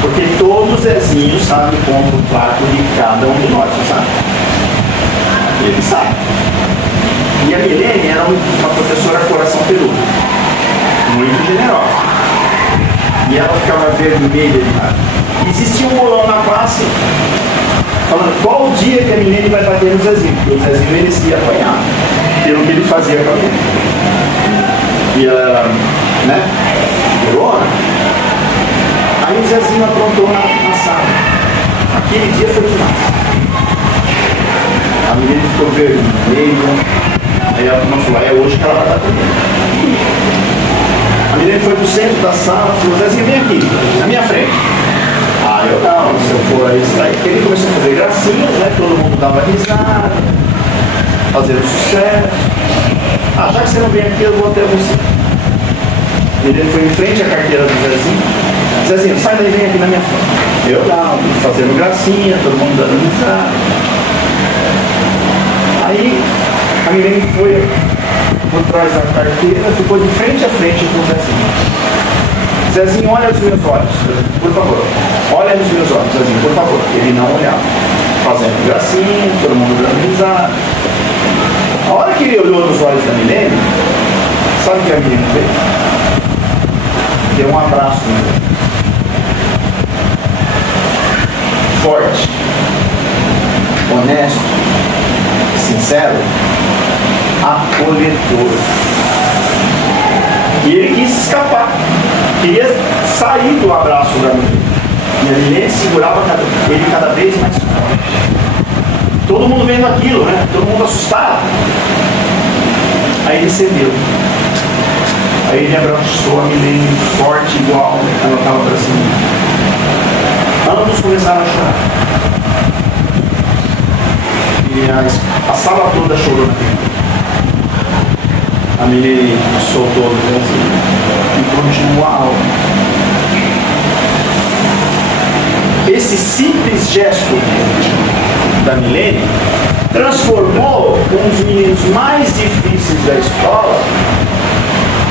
Porque todo Zezinho sabe o ponto fraco de cada um de nós, sabe? Ele sabe. E a Milene era uma professora coração peludo, muito generosa. E ela ficava vermelha de nada. Existia um bolão na classe, falando qual o dia que a Milene vai bater no Zezinho, porque o Zezinho merecia apanhar pelo que ele fazia com a Milene. E ela era, né, durona. Aí o Zezinho aprontou na sala. Aquele dia foi demais. A menina ficou vermelha. Aí a turma falou, é hoje que ela vai dar comigo. A menina foi pro centro da sala e falou, Zezinho, vem aqui, na minha frente. Ah, eu não, se eu for aí, isso daí. Ele começou a fazer gracinhas, né? Todo mundo dava risada, fazendo sucesso. Ah, já que você não vem aqui, eu vou até você. Ele foi em frente à carteira do Zezinho. Zezinho, sai daí, vem aqui na minha frente. Eu não, fazendo gracinha, todo mundo dando risada. Aí a Milene foi por trás da carteira, ficou de frente a frente com o Zezinho. Zezinho, olha nos meus olhos, por favor. Olha nos meus olhos, Zezinho, por favor. Ele não olhava. Fazendo gracinha, todo mundo dando risada. A hora que ele olhou nos olhos da Milene, sabe o que a Milene fez? Deu um abraço nele. Forte, honesto, sincero, acolhedor. E ele quis escapar, queria sair do abraço da Milene. E a Milene segurava ele cada vez mais forte. Todo mundo vendo aquilo, né? Todo mundo assustado. Aí ele cedeu. Aí ele abraçou a Milene forte, igual ela estava para cima. Ambos começaram a chorar. E a sala toda chorou naquele. A Milene soltou o Zezinho e continuou a aula. Esse simples gesto da Milene transformou um dos meninos mais difíceis da escola,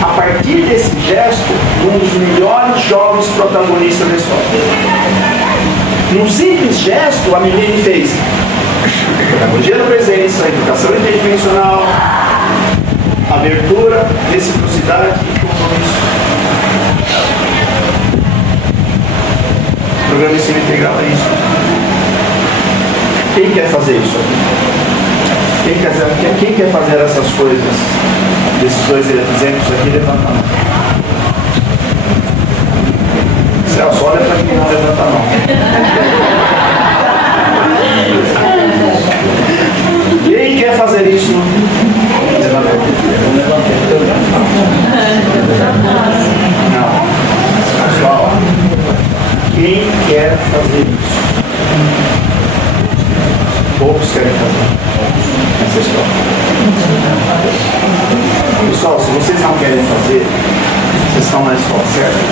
a partir desse gesto, um dos melhores jovens protagonistas da escola. Num simples gesto, a Milene fez pedagogia da presença, educação interdimensional, abertura, reciprocidade e compromisso. O programa de ensino integral é isso. Quem quer fazer isso aqui? Quem quer fazer essas coisas? Desses 2 exemplos aqui, levanta a mão. Celso, olha para quem não levanta a mão. Quem quer fazer isso? Levanta a mão. Não. Pessoal, quem quer fazer isso? Poucos querem fazer essa escola. Pessoal, se vocês não querem fazer, vocês estão na escola certa.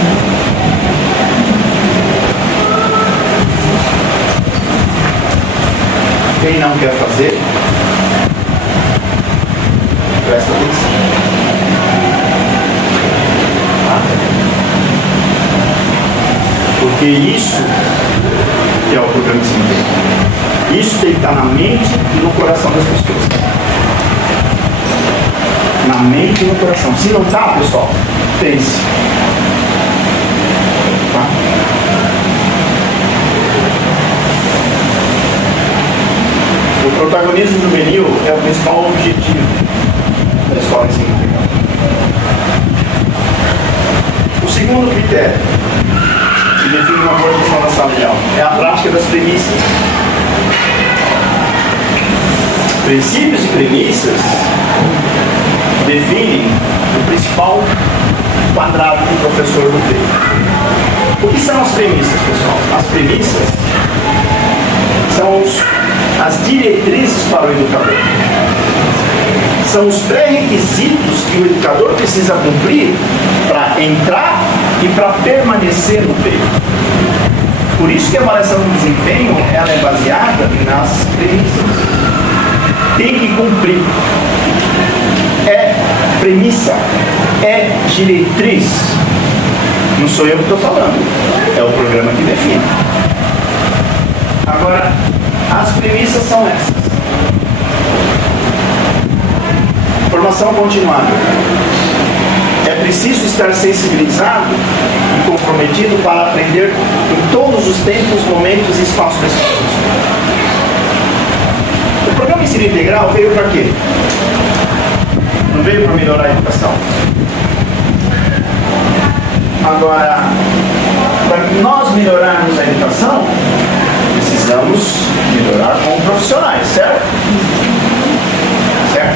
Quem não quer fazer, presta atenção. Porque isso que é o programa de ensino. Isso tem que estar na mente e no coração das pessoas. Na mente e no coração. Se não está, pessoal, pense. Tá? O protagonismo juvenil é o principal objetivo da escola de ensino integral. O segundo critério que define uma boa gestão da sala de aula é a prática das premissas. Princípios e premissas definem o principal quadrado que o professor não tem. O que são as premissas, pessoal? As premissas são as diretrizes para o educador. São os pré-requisitos que o educador precisa cumprir para entrar e para permanecer no meio. Por isso que a avaliação do desempenho ela é baseada nas premissas. Tem que cumprir. É premissa, é diretriz. Não sou eu que estou falando, é o programa que define. Agora, as premissas são essas. Formação continuada. É preciso estar sensibilizado e comprometido para aprender em todos os tempos, momentos e espaços desse curso. O programa Ensino Integral veio para quê? Não veio para melhorar a educação. Agora, para nós melhorarmos a educação, precisamos melhorar como profissionais, certo? Certo?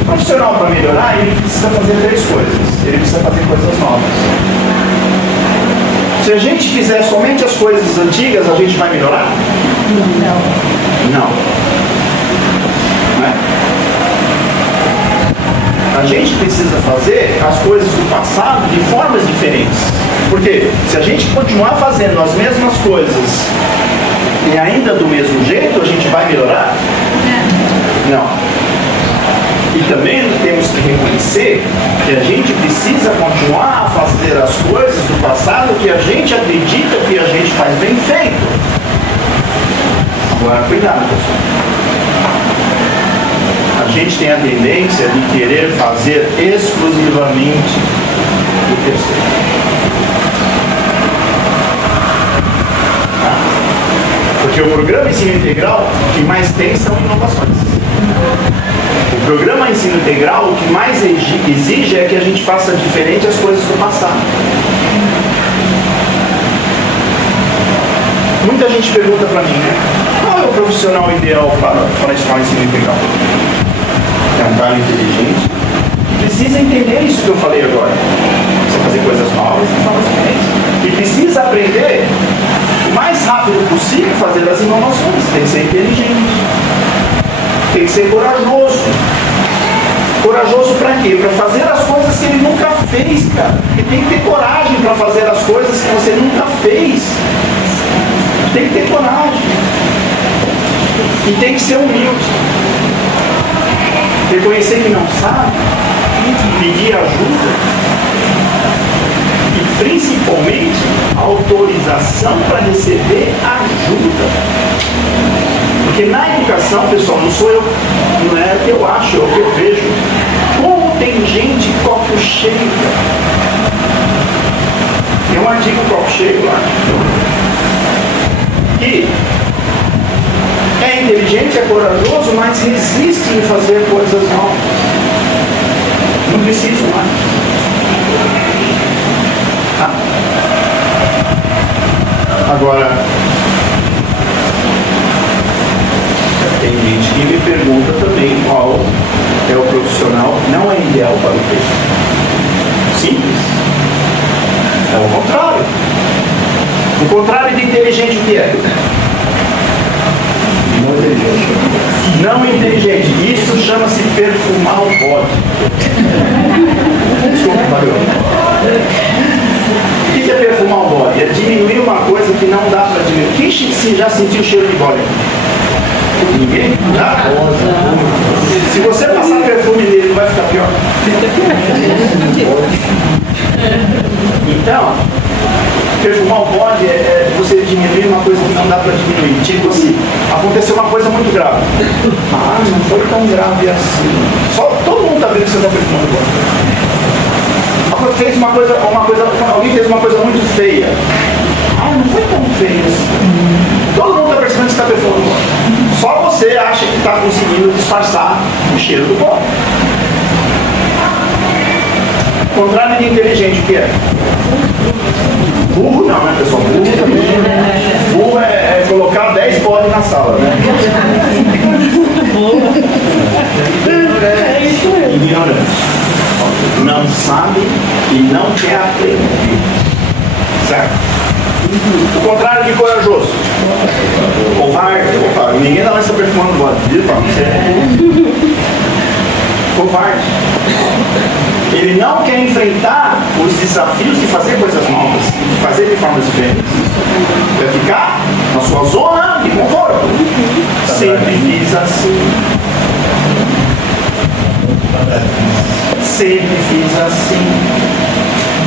O profissional, para melhorar, ele precisa fazer 3 coisas. Ele precisa fazer coisas novas. Se a gente fizer somente as coisas antigas, a gente vai melhorar? Não. Não é? A gente precisa fazer as coisas do passado de formas diferentes. Porque se a gente continuar fazendo as mesmas coisas e ainda do mesmo jeito, a gente vai melhorar? Não. E também temos que reconhecer que a gente precisa continuar a fazer as coisas do passado que a gente acredita que a gente faz bem feito. Agora, cuidado, pessoal. A gente tem a tendência de querer fazer exclusivamente o terceiro. Porque o programa Ensino Integral, o que mais tem são inovações. O programa Ensino Integral, o que mais exige é que a gente faça diferente as coisas do passado. Muita gente pergunta para mim, né? Qual é o profissional ideal para a escola de ensino integral? É um cara inteligente que precisa entender isso que eu falei agora. Precisa fazer coisas novas e formas diferentes. E precisa aprender o mais rápido possível fazer as inovações. Tem que ser inteligente. Tem que ser corajoso. Corajoso para quê? Para fazer as coisas que ele nunca fez, cara. E tem que ter coragem para fazer as coisas que você nunca fez. Tem que ter coragem. E tem que ser humilde. Reconhecer que não sabe. Pedir ajuda. E principalmente autorização para receber ajuda. Porque na educação, pessoal, não sou eu, não é o que eu acho, é o que eu vejo. Como tem gente copo cheio, cara. Tem um artigo copo cheio lá. Que é inteligente, é corajoso, mas resiste em fazer coisas novas. Não preciso mais. Tá? Agora, tem gente que me pergunta também qual é o profissional que não é ideal para o texto. Simples. É o contrário. O contrário de inteligente o que é? Não inteligente. Não inteligente. Isso chama-se perfumar o bode. Desculpa, valeu. O que é perfumar o bode? É diminuir uma coisa que não dá para diminuir. Quem já sentiu o cheiro de bode? Ninguém? Já? Se você passar perfume nele, vai ficar pior. Então, perfumar o bode é você diminuir uma coisa que não dá para diminuir. Tipo assim, a aconteceu uma coisa muito grave. Ah, não foi tão grave assim. Todo mundo está vendo que você está perfumando agora. Alguém fez uma coisa muito feia. Ah, não foi tão feio assim. Todo mundo está percebendo que você está perfumando agora. Só você acha que está conseguindo disfarçar o cheiro do pó. O contrário de inteligente, o que é? Burro não, né, pessoal? Burro também. Burro é colocar 10 bodes na sala, né? Ignorante. Não sabe e não quer aprender. Certo? O contrário de corajoso. Covarde. Opa, ninguém dá mais essa perfumando bode. Viu, Paulo? Covarde. Ele não quer enfrentar os desafios de fazer coisas novas, de fazer de formas diferentes. Quer ficar na sua zona de conforto. Sempre fiz assim. Sempre fiz assim.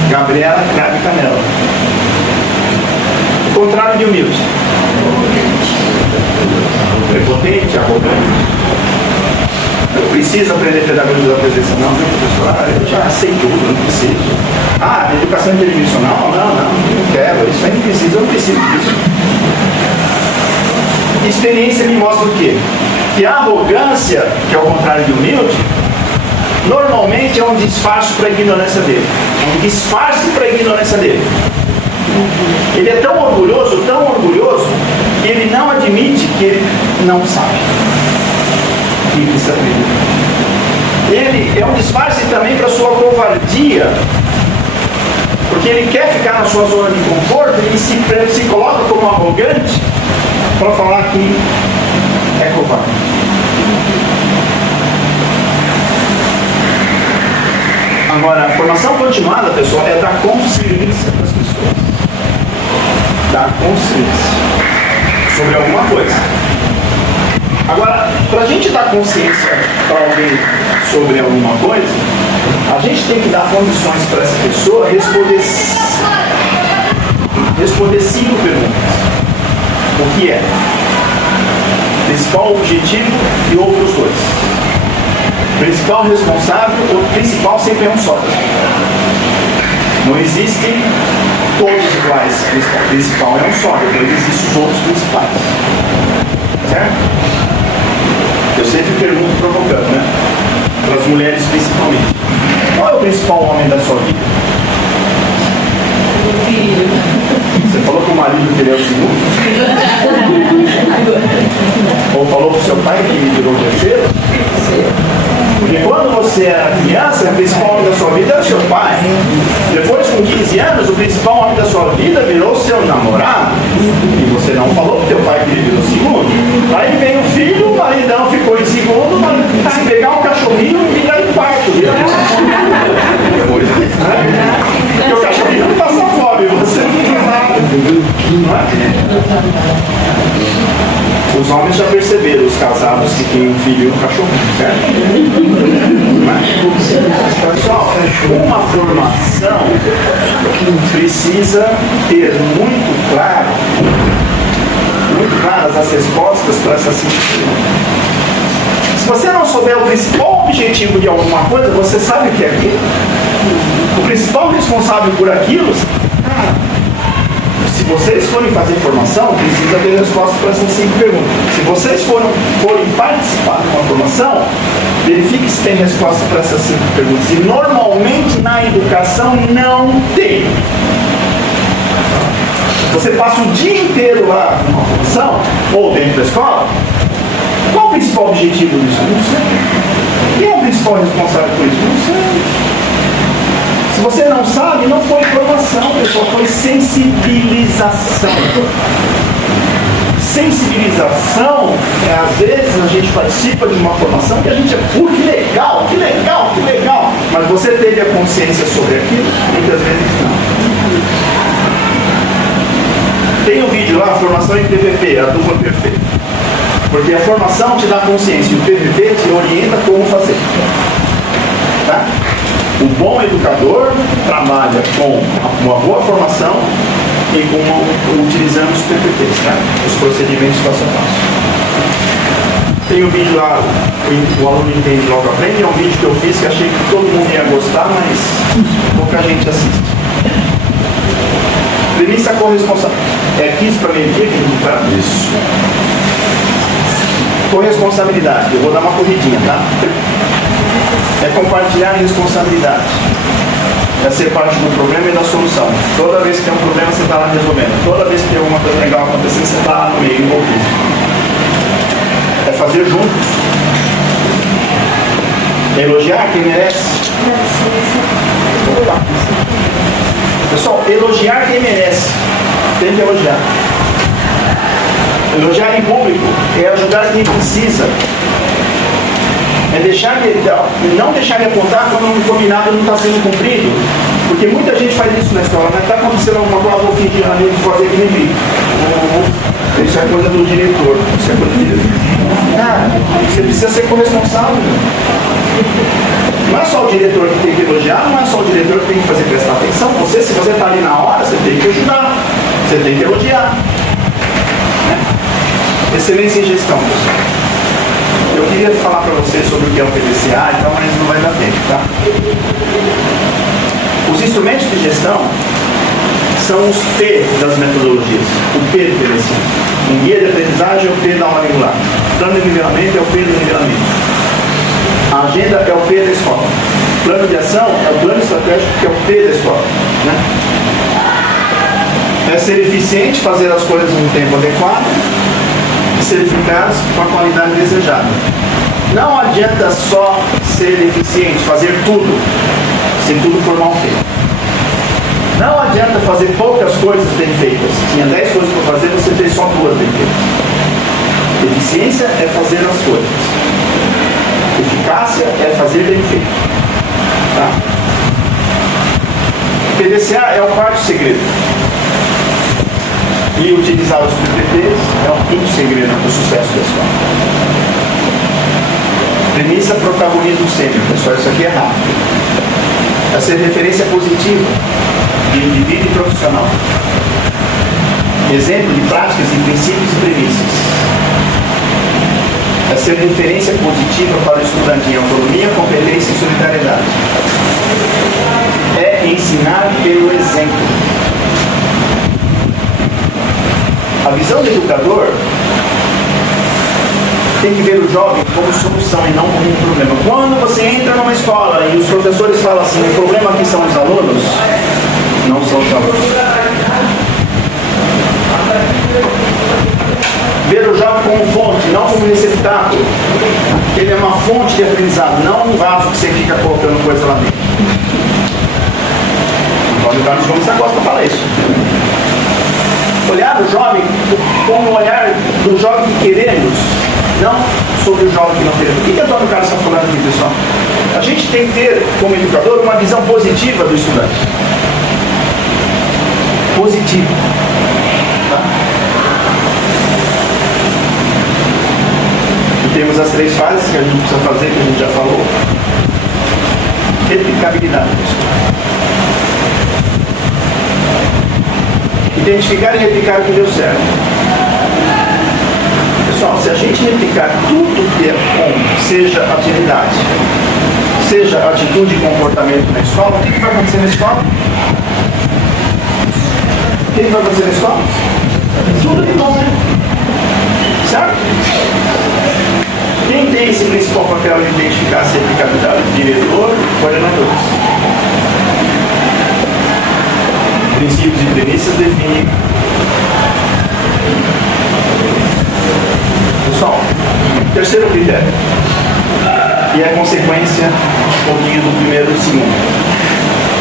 Gabriela Crave Canela. O contrário de humilde. Prepotente, arrogante. Eu não preciso aprender pedagogia da presença, não, viu, professor? Eu já sei tudo, não preciso. Educação interdimensional? Não quero. Isso aí não precisa, eu não preciso disso. Experiência me mostra o quê? Que a arrogância, que é o contrário de humilde, normalmente é um disfarce para a ignorância dele. É um disfarce para a ignorância dele. Ele é tão orgulhoso, que ele não admite que ele não sabe. Ele é um disfarce também para a sua covardia, porque ele quer ficar na sua zona de conforto e se coloca como arrogante para falar que é covarde. Agora, a formação continuada, pessoal, é da consciência das pessoas. Da consciência sobre alguma coisa. Agora, para a gente dar consciência para alguém sobre alguma coisa, a gente tem que dar condições para essa pessoa responder 5 perguntas. O que é? Principal objetivo e outros 2. Principal responsável, o principal sempre é um só. Não existem todos iguais. O principal é um só, depois existem os outros principais. Certo? Eu sempre pergunto provocando, né? Para as mulheres principalmente. Qual é o principal homem da sua vida? Você falou com o marido que ele é o segundo? Ou falou com o seu pai que virou o terceiro? Porque quando você era criança, o principal homem da sua vida era o seu pai. Depois, com 15 anos, o principal homem da sua vida virou o seu namorado. E você não falou pro teu pai que ele virou o segundo. Aí vem o filho, o maridão ficou em segundo, mas se pegar um cachorrinho, vira em quarto. Porque o cachorrinho não passa fome, você não tem nada. Não é? Os homens já perceberam, os casados que têm um filho e um cachorrinho, certo? Pessoal, uma formação precisa ter muito claras as respostas para essa situação. Se você não souber o principal objetivo de alguma coisa, você sabe o que é aquilo? O principal responsável por aquilo, se vocês forem fazer formação, precisa ter resposta para essas 5 perguntas. Se vocês forem participar de uma formação, verifique se tem resposta para essas 5 perguntas. E normalmente na educação não tem. Você passa o dia inteiro lá numa formação, ou dentro da escola, qual o principal objetivo disso? Não sei. Quem é o principal responsável por isso? Não sei. Se você não sabe, não foi formação, pessoal, foi sensibilização. Sensibilização às vezes a gente participa de uma formação que a gente que legal, que legal, que legal. Mas você teve a consciência sobre aquilo? Muitas vezes não. Tem um vídeo lá, formação em PPP, a dupla perfeita. Porque a formação te dá consciência e o PPP te orienta como fazer. Tá? O bom educador trabalha com uma boa formação e utilizando os PPPs, tá? Os procedimentos passo a passo. Tem um vídeo lá, o aluno entende logo aprende, é um vídeo que eu fiz que achei que todo mundo ia gostar, mas pouca gente assiste. Premissa corresponsável. É 15 para meio-dia que a gente tá? Isso. Corresponsabilidade. Eu vou dar uma corridinha, tá? É compartilhar responsabilidade. É ser parte do problema e da solução. Toda vez que tem um problema, você está lá resolvendo. Toda vez que tem alguma coisa legal acontecendo, você está lá no meio, envolvido. É fazer juntos. É elogiar quem merece. Opa. Pessoal, elogiar quem merece. Tem que elogiar. Elogiar em público é ajudar quem precisa. É não deixar de apontar quando um combinado não está sendo cumprido. Porque muita gente faz isso na escola, né? Está acontecendo alguma coisa, vou fingir na minha de fazer que nem vi. Isso é coisa do diretor. Isso é coisa do diretor. Cara, você precisa ser corresponsável. Não é só o diretor que tem que elogiar, não é só o diretor que tem que fazer prestar atenção. Você, se você está ali na hora, você tem que ajudar. Você tem que elogiar. Né? Excelência em gestão, pessoal. Eu queria falar para vocês sobre o que é o PDCA, então, mas não vai dar tempo, tá? Os instrumentos de gestão são os P das metodologias. O P do PDCA. Um guia de aprendizagem é o P da aula regular. Plano de nivelamento é o P do nivelamento. A agenda é o P da escola. Plano de ação é o plano estratégico, que é o P da escola. Né? É ser eficiente, fazer as coisas no tempo adequado, ser eficaz com a qualidade desejada. Não adianta só ser eficiente, fazer tudo, se tudo for mal feito. Não adianta fazer poucas coisas bem feitas. Tinha 10 coisas para fazer, você fez só 2 bem feitas. Eficiência é fazer as coisas. Eficácia é fazer bem feito. Tá? PDCA é o quarto segredo. E utilizar os PPTs é o quinto segredo do sucesso da escola. Premissa: protagonismo sempre. Pessoal, isso aqui é rápido. É ser referência positiva de indivíduo e profissional. Exemplo de práticas e princípios e premissas. É ser referência positiva para o estudante em autonomia, competência e solidariedade. É ensinar pelo exemplo. A visão do educador tem que ver o jovem como solução e não como um problema. Quando você entra numa escola e os professores falam assim, o problema aqui são os alunos, não são os alunos. Ver o jovem como fonte, não como receptáculo. Ele é uma fonte de aprendizado, não um vaso que você fica colocando coisa lá dentro. Antônio Carlos Gomes da Costa fala isso. Olhar o jovem como o olhar do jovem que queremos, não sobre o jovem que não queremos. O que Antônio Carlos está falando aqui, pessoal? A gente tem que ter, como educador, uma visão positiva do estudante. Positiva. Tá? E temos as 3 fases que a gente precisa fazer, que a gente já falou. Replicabilidade, pessoal. Identificar e replicar o que deu certo. Pessoal, se a gente replicar tudo que é bom, seja atividade, seja atitude e comportamento na escola, o que vai acontecer na escola? O que vai acontecer na escola? Tudo de bom, né? Certo? Quem tem esse principal papel de identificar essa replicabilidade? Diretor, coordenadores. Princípios e premissas definem. Pessoal, terceiro critério, e é consequência um pouquinho do primeiro e do segundo.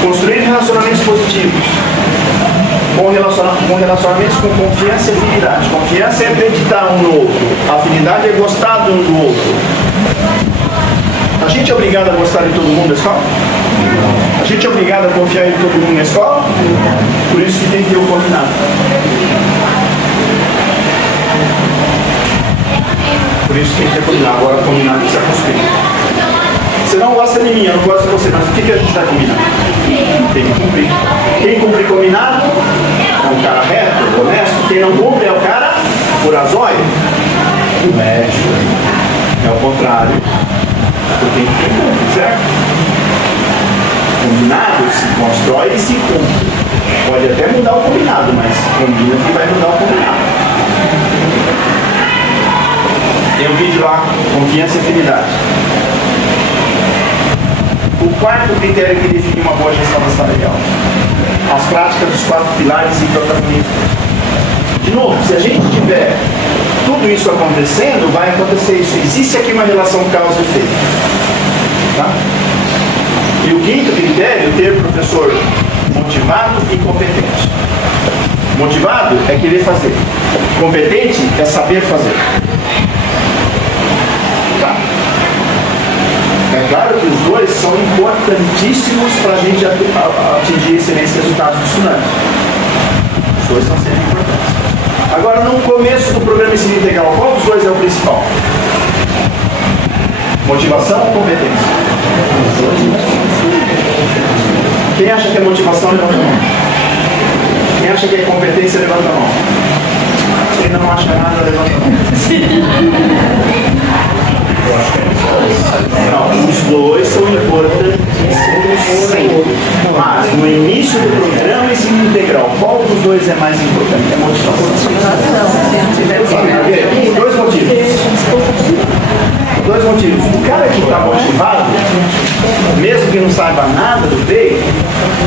Construir relacionamentos positivos, com relacionamentos com confiança e afinidade. Confiança é acreditar um no outro, afinidade é gostar um do outro. A gente é obrigado a gostar de todo mundo na escola? A gente é obrigado a confiar em todo mundo na escola? Por isso que tem que ter o combinado. Por isso tem que ter combinado. Agora o combinado precisa cumprir. Você não gosta de mim, eu não gosto de você, mas o que a gente vai combinar? Tem que cumprir. Quem cumpre combinado é um cara reto, honesto. Quem não cumpre é o cara furazóio. É o contrário. Tu tem que ter, certo? Combinado se constrói e se cumpre. Pode até mudar o combinado, mas combina que vai mudar o combinado. Tem um vídeo lá, confiança e afinidade. O quarto critério que define uma boa gestão da sala de aula: as práticas dos 4 pilares e protagonismo. De novo, se a gente tiver tudo isso acontecendo, vai acontecer isso. Existe aqui uma relação causa e efeito. Tá? E o quinto critério, ter professor motivado e competente. Motivado é querer fazer. Competente é saber fazer. Tá? É claro que os dois são importantíssimos para a gente atingir excelentes resultados do estudante. Os dois são sempre importantes. Agora, no começo do programa ensino integral, qual dos dois é o principal? Motivação ou competência? Quem acha que é motivação, levanta a mão. Quem acha que é competência, levanta a mão. Quem não acha nada, levanta a mão. Não, os dois são importantíssimos sempre. Mas no início do programa ensino integral, qual dos dois é mais importante? É motivação. Dois motivos. Dois motivos. O cara que está motivado, mesmo que não saiba nada do bem,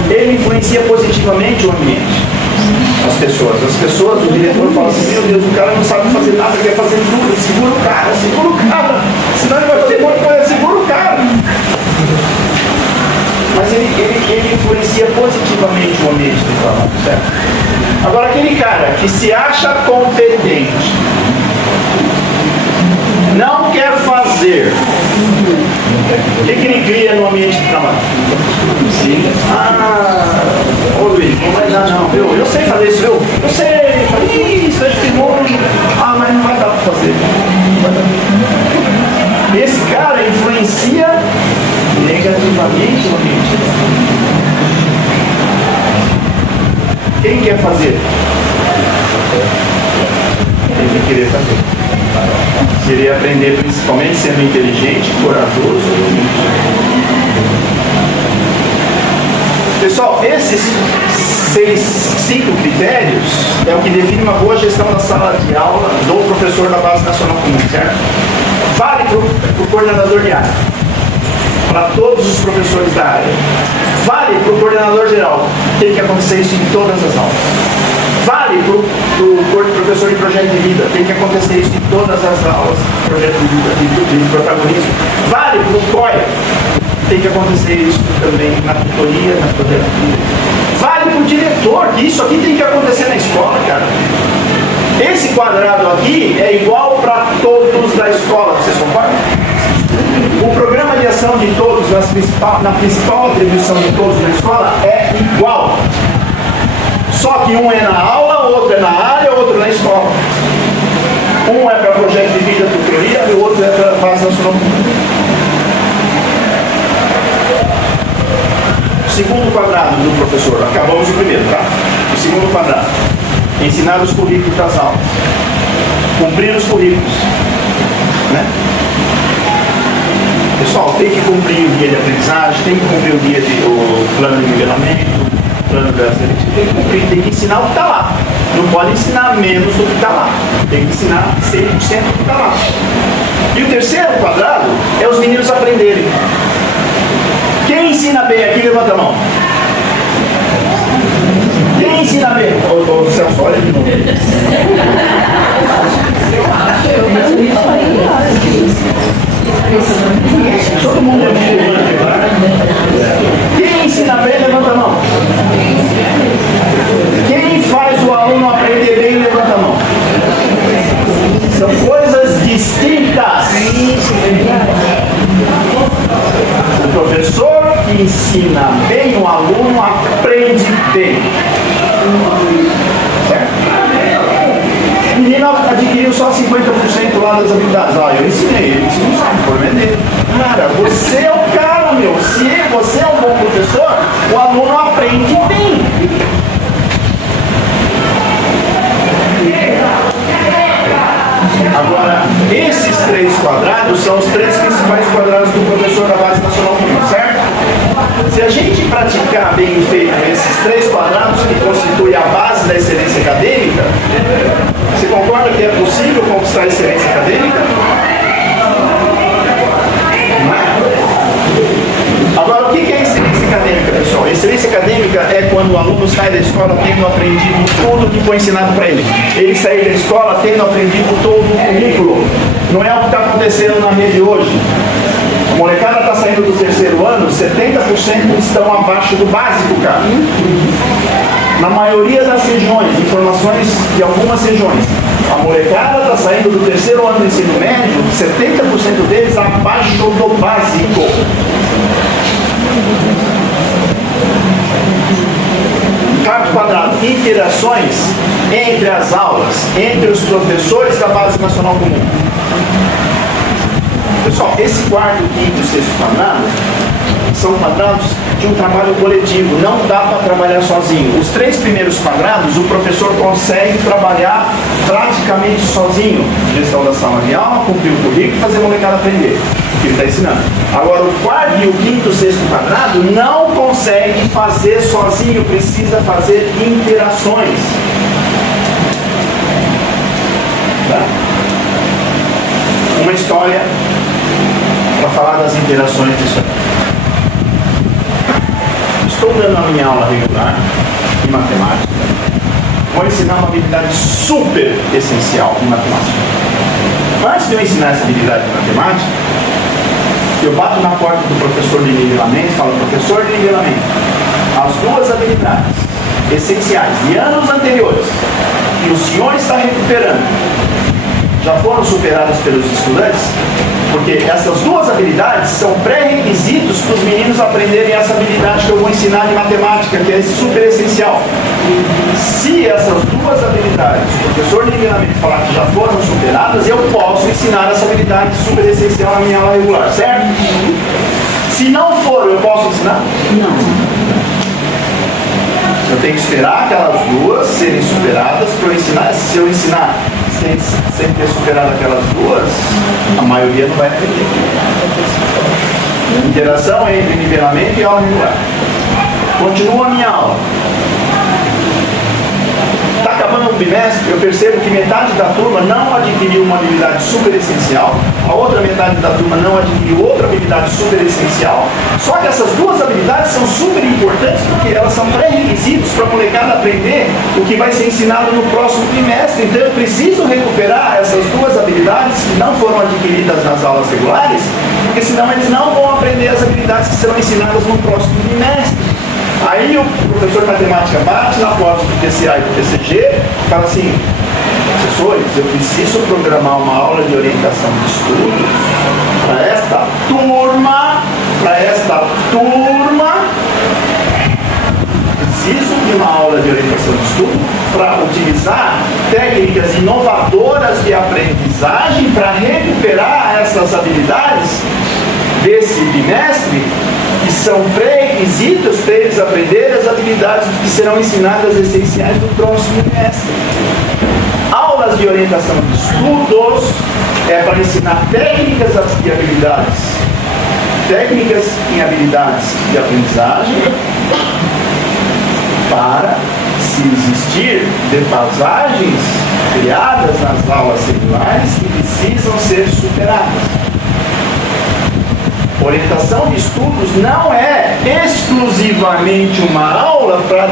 ele influencia positivamente o ambiente. As pessoas, o diretor fala assim: meu Deus, o cara não sabe fazer nada, quer fazer tudo, segura o cara, senão ele vai fazer muita coisa, segura o cara. Mas ele influencia positivamente o ambiente do trabalho, certo? Agora, aquele cara que se acha competente, não quer fazer, o que ele cria no ambiente de trabalho? Ô Luiz, não vai dar não, eu sei fazer isso, eu sei, falei isso, acho que mas não vai dar para fazer. Esse cara influencia negativamente o ambiente. Quem quer fazer? Tem que querer fazer. Se ele aprender principalmente sendo inteligente, corajoso. Pessoal, esses 5 critérios é o que define uma boa gestão da sala de aula do professor da Base Nacional Comum, certo? Vale para o coordenador de área, para todos os professores da área. Vale para o coordenador geral, tem que acontecer isso em todas as aulas. Vale para o professor de projeto de vida, tem que acontecer isso em todas as aulas, projeto de vida, de protagonismo. Vale para o COI, tem que acontecer isso também na tutoria, na projeto de vida. Vale para o diretor, que isso aqui tem que acontecer na escola, cara. Esse quadrado aqui é igual para todos da escola, vocês concordam? O programa de ação de todos, na principal atribuição de todos na escola, é igual. Só que um é na aula, outro é na área, outro na escola. Um é para projeto de vida, tutoria, e o outro é para Base Nacional Comum. O segundo quadrado do professor, acabamos o primeiro, tá? O segundo quadrado: ensinar os currículos das aulas, cumprir os currículos, né? Pessoal, tem que cumprir o guia de aprendizagem, tem que cumprir o plano de nivelamento, plano de seletivo, tem que cumprir, tem que ensinar o que está lá. Não pode ensinar menos do que está lá. Tem que ensinar 100% do que está lá. E o terceiro quadrado é os meninos aprenderem. Quem ensina bem aqui, levanta a mão. Quem ensina bem? Ô Celso, olha de novo. Todo mundo é bom. Quem ensina bem, levanta a mão. Quem faz o aluno aprender bem, levanta a mão. São coisas distintas. O professor que ensina bem o aluno aprende bem. Certo? O menino adquiriu só 50% lá das habilidades. Eu ensinei, ele não sabe, por vender. Cara, você é o cara, meu. Se você é um bom professor, o aluno aprende bem. Agora, Esses 3 quadrados são os 3 principais quadrados do professor da Base Nacional Comum, certo? Se a gente praticar bem feito esses 3 quadrados que constituem a base da excelência acadêmica, você concorda que é possível conquistar a excelência acadêmica? Agora, o que é excelência acadêmica, pessoal? A excelência acadêmica é quando o aluno sai da escola tendo aprendido tudo que foi ensinado para ele. Ele sair da escola tendo aprendido todo o currículo. Não é o que está acontecendo na rede hoje. A molecada está saindo do 3º ano, 70% estão abaixo do básico, cara. Na maioria das regiões, informações de algumas regiões. A molecada está saindo do 3º ano do ensino médio, 70% deles abaixo do básico. Quarto quadrado, interações entre as aulas, entre os professores da Base Nacional Comum. Pessoal, esse quarto, quinto e sexto quadrado são quadrados de um trabalho coletivo, não dá para trabalhar sozinho. Os 3 primeiros quadrados, o professor consegue trabalhar praticamente sozinho. Gestão da sala de aula, cumprir o currículo e fazer a molecada aprender o que ele está ensinando. Agora, o quarto e o quinto e sexto quadrado não consegue fazer sozinho, precisa fazer interações. Tá? Uma história para falar das interações disso aqui. Estou dando a minha aula regular de matemática. Vou ensinar uma habilidade super essencial em matemática. Antes de eu ensinar essa habilidade de matemática, eu bato na porta do professor de nivelamento e falo: professor de nivelamento, as 2 habilidades essenciais de anos anteriores que o senhor está recuperando já foram superadas pelos estudantes? Porque essas 2 habilidades são pré-requisitos para os meninos aprenderem essa habilidade que eu vou ensinar de matemática, que é super essencial. Se essas 2 habilidades, o professor de nivelamento falar que já foram superadas, eu posso ensinar essa habilidade super essencial na minha aula regular, certo? Se não for, eu posso ensinar? Não. Eu tenho que esperar aquelas 2 serem superadas para eu ensinar. Se eu ensinar sem ter superado aquelas 2, a maioria não vai aprender. Interação entre nivelamento e aula regular. Continua a minha aula. Está acabando o bimestre, eu percebo que metade da turma não adquiriu uma habilidade super essencial, a outra metade da turma não adquiriu outra habilidade super essencial. Só que essas 2 habilidades são super importantes porque elas são pré-requisitos para a molecada aprender o que vai ser ensinado no próximo trimestre. Então eu preciso recuperar essas 2 habilidades que não foram adquiridas nas aulas regulares, porque senão eles não vão aprender as habilidades que serão ensinadas no próximo trimestre. Aí o professor de matemática bate na porta do TCA e do TCG e fala assim: professores, eu preciso programar uma aula de orientação de estudos para esta turma, preciso de uma aula de orientação de estudo para utilizar técnicas inovadoras de aprendizagem para recuperar essas habilidades desse bimestre, que são pré-requisitos para eles aprenderem as habilidades que serão ensinadas essenciais no próximo trimestre. Aulas de orientação de estudos é para ensinar técnicas e habilidades. Técnicas e habilidades de aprendizagem para, se existir defasagens criadas nas aulas regulares que precisam ser superadas. Orientação de estudos não é exclusivamente uma aula para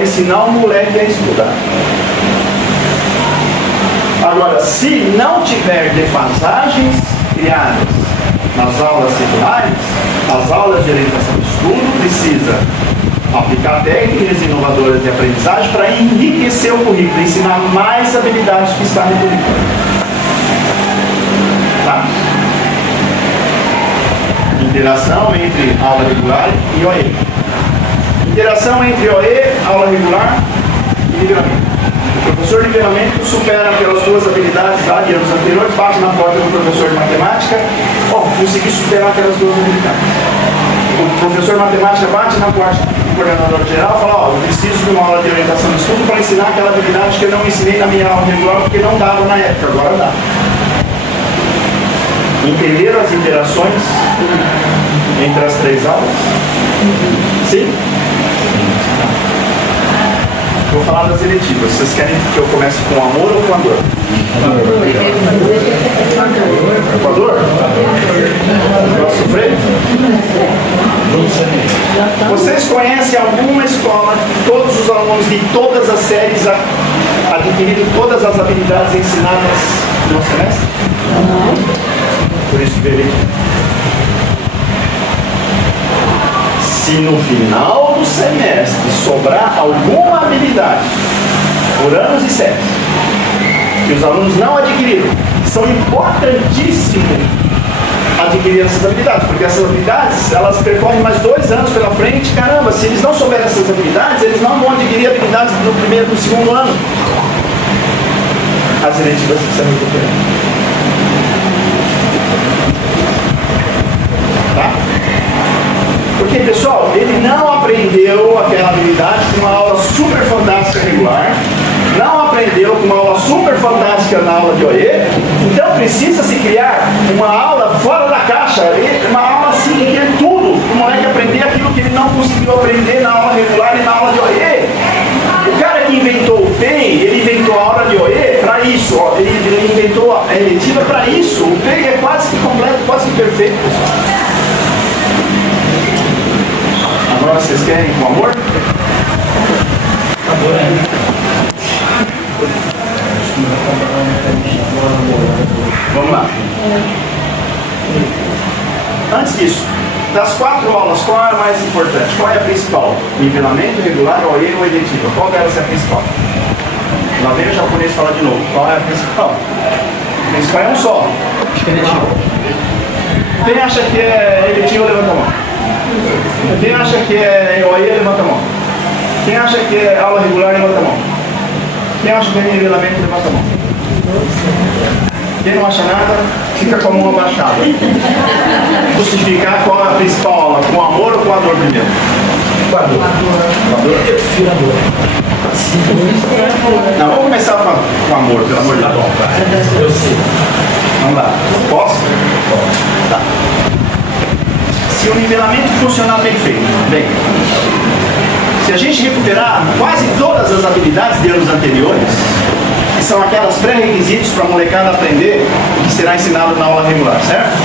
ensinar o moleque a estudar. Agora, se não tiver defasagens criadas nas aulas regulares, as aulas de orientação de estudo precisam aplicar técnicas inovadoras de aprendizagem para enriquecer o currículo, ensinar mais habilidades que está no currículo. Tá? Interação entre aula regular e OE. Interação entre OE, aula regular e nivelamento. O professor de nivelamento supera aquelas 2 habilidades lá de anos anteriores, bate na porta do professor de matemática, consegui superar aquelas 2 habilidades. O professor de matemática bate na porta do coordenador geral e fala: eu preciso de uma aula de orientação de estudo para ensinar aquela habilidade que eu não ensinei na minha aula regular porque não dava na época, agora dá. Entenderam as interações entre as 3 aulas? Sim? Vou falar das eletivas. Vocês querem que eu comece com amor ou com a dor? Com a dor? Para sofrer? Vocês conhecem alguma escola que todos os alunos de todas as séries adquiriram todas as habilidades ensinadas no semestre? Por isso verei. Se no final do semestre sobrar alguma habilidade por anos e séries que os alunos não adquiriram, são importantíssimos adquirir essas habilidades, porque essas habilidades, elas percorrem mais 2 anos pela frente. Caramba, se eles não souberem essas habilidades, eles não vão adquirir habilidades no primeiro e no segundo ano. As eletivas precisam recuperar. Tá? Porque, pessoal, ele não aprendeu aquela habilidade com uma aula super fantástica regular, não aprendeu com uma aula super fantástica na aula de OE, então precisa se criar uma aula fora da caixa, uma aula assim que é tudo, o moleque aprender aquilo que ele não conseguiu aprender na aula regular e na aula de OE. O cara que inventou o PEI, ele inventou a aula de OE para isso, ó, ele inventou a eletiva para isso. O PEI é quase que completo, quase que perfeito, pessoal. Agora vocês querem com amor? Amor Vamos lá. Antes disso, das 4 aulas, qual é a mais importante? Qual é a principal? Nivelamento, regular, OE ou eletiva? Qual delas é a principal? Lá vem o japonês falar de novo. Qual é a principal? A principal é um só. Quem acha que é eletiva, levanta a mão. Quem acha que é OE, levanta a mão. Quem acha que é aula regular, levanta a mão. Quem acha que é nivelamento, levanta a mão. Quem não acha nada, fica com a mão abaixada. Justificar qual é a principal aula, com amor ou com a dor primeiro? Com a dor. Com a dor? Eu prefiro a dor. Não, vamos começar com amor, pelo amor de Deus. Eu sei. Vamos lá. Posso? Posso. Tá. Se o nivelamento funcionar perfeito, bem, se a gente recuperar quase todas as habilidades de anos anteriores, que são aquelas pré-requisitos para a molecada aprender o que será ensinado na aula regular, certo?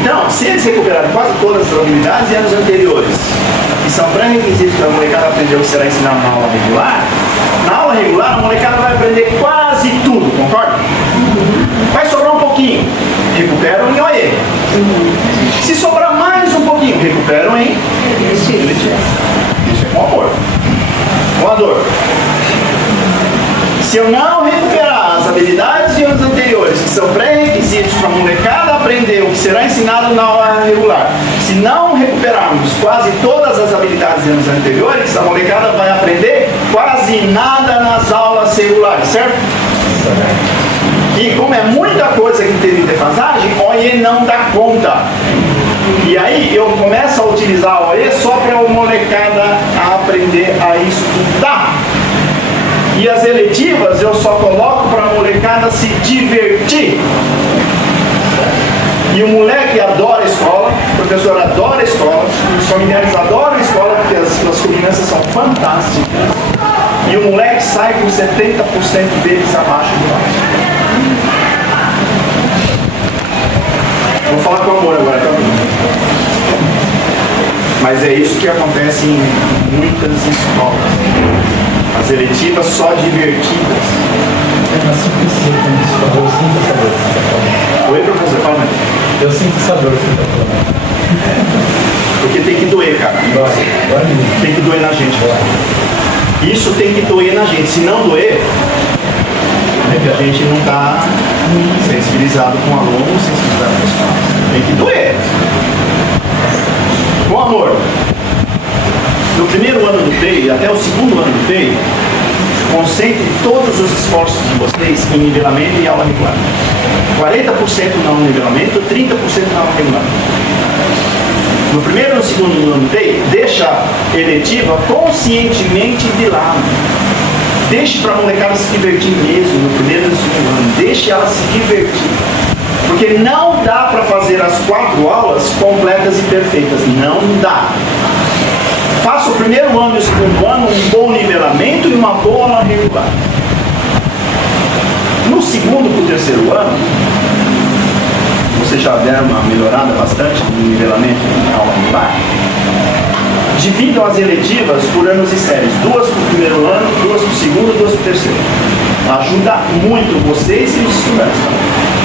Então, se eles recuperarem quase todas as habilidades de anos anteriores, que são pré-requisitos para a molecada aprender o que será ensinado na aula regular a molecada vai aprender quase tudo, concorda? Vai sobrar um pouquinho, recuperam em OE. Se sobrar mais um pouquinho, recuperam em eletiva. Isso é com amor. Com a dor. Se eu não recuperar as habilidades de anos anteriores, que são pré-requisitos para a molecada aprender o que será ensinado na aula regular, se não recuperarmos quase todas as habilidades de anos anteriores, a molecada vai aprender quase nada nas aulas regulares, certo? E como é muita coisa que teve defasagem, o OE não dá conta. E aí eu começo a utilizar a OE só para a molecada aprender a estudar. E as eletivas eu só coloco para a molecada se divertir. E o moleque adora a escola, o professor adora a escola, os familiares adoram a escola porque as crianças são fantásticas. E o moleque sai com 70% deles abaixo do baixo. Vou falar com amor agora, tá? Mas é isso que acontece em muitas escolas. As eletivas só divertidas. Oi, professor, fala mais. Eu sinto essa dor que você está falando. Porque tem que doer, cara. Tem que doer na gente. Isso tem que doer na gente. Se não doer, é que a gente não está sensibilizado com o aluno, sensibilizado com os pais. Tem que doer. Com amor. No primeiro ano do PEI, até o segundo ano do PEI, concentre todos os esforços de vocês em nivelamento e aula regular. 40% na aula nivelamento, 30% na aula regular. No primeiro e no segundo ano do PEI, deixa a eletiva conscientemente de lado. Deixe para a molecada se divertir mesmo no primeiro e no segundo ano. Deixe ela se divertir. Porque não dá para fazer as 4 aulas completas e perfeitas. Não dá. Faça o primeiro ano e o segundo ano um bom nivelamento e uma boa aula regular. No segundo para o terceiro ano, vocês já deram uma melhorada bastante no nivelamento na aula regular. Dividam as eletivas por anos e séries. 2 para o primeiro ano, 2 para o segundo, 2 para o terceiro. Ajuda muito vocês e os estudantes também.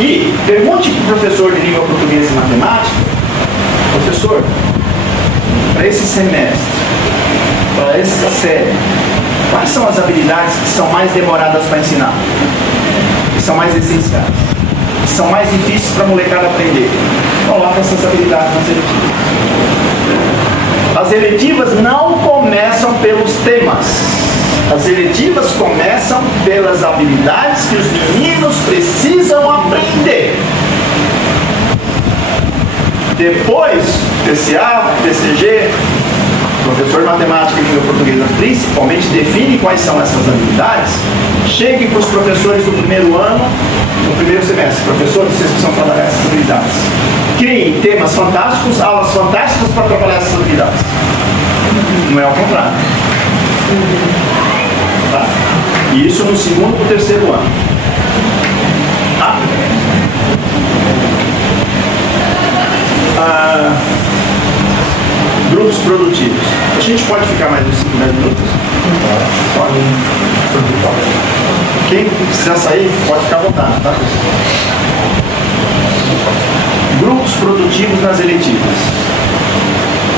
E pergunte para o professor de língua portuguesa e matemática: professor, para esse semestre, para essa série, quais são as habilidades que são mais demoradas para ensinar? Que são mais essenciais? Que são mais difíceis para a molecada aprender? Coloca essas habilidades nas eletivas. As eletivas não começam pelos temas. As eletivas começam pelas habilidades que os meninos precisam aprender. Depois, TCA, TCG, professor de matemática e língua portuguesa, principalmente, define quais são essas habilidades. Chegue para os professores do primeiro ano, no primeiro semestre. Professores, vocês precisam trabalhar essas habilidades. Criem temas fantásticos, aulas fantásticas para trabalhar essas habilidades. Não é ao contrário. Tá? E isso no segundo para o terceiro ano. Tá? Grupos produtivos. A gente pode ficar mais uns 5, 10 minutos? Pode. Quem precisar sair, pode ficar à vontade, tá? Grupos produtivos nas eletivas.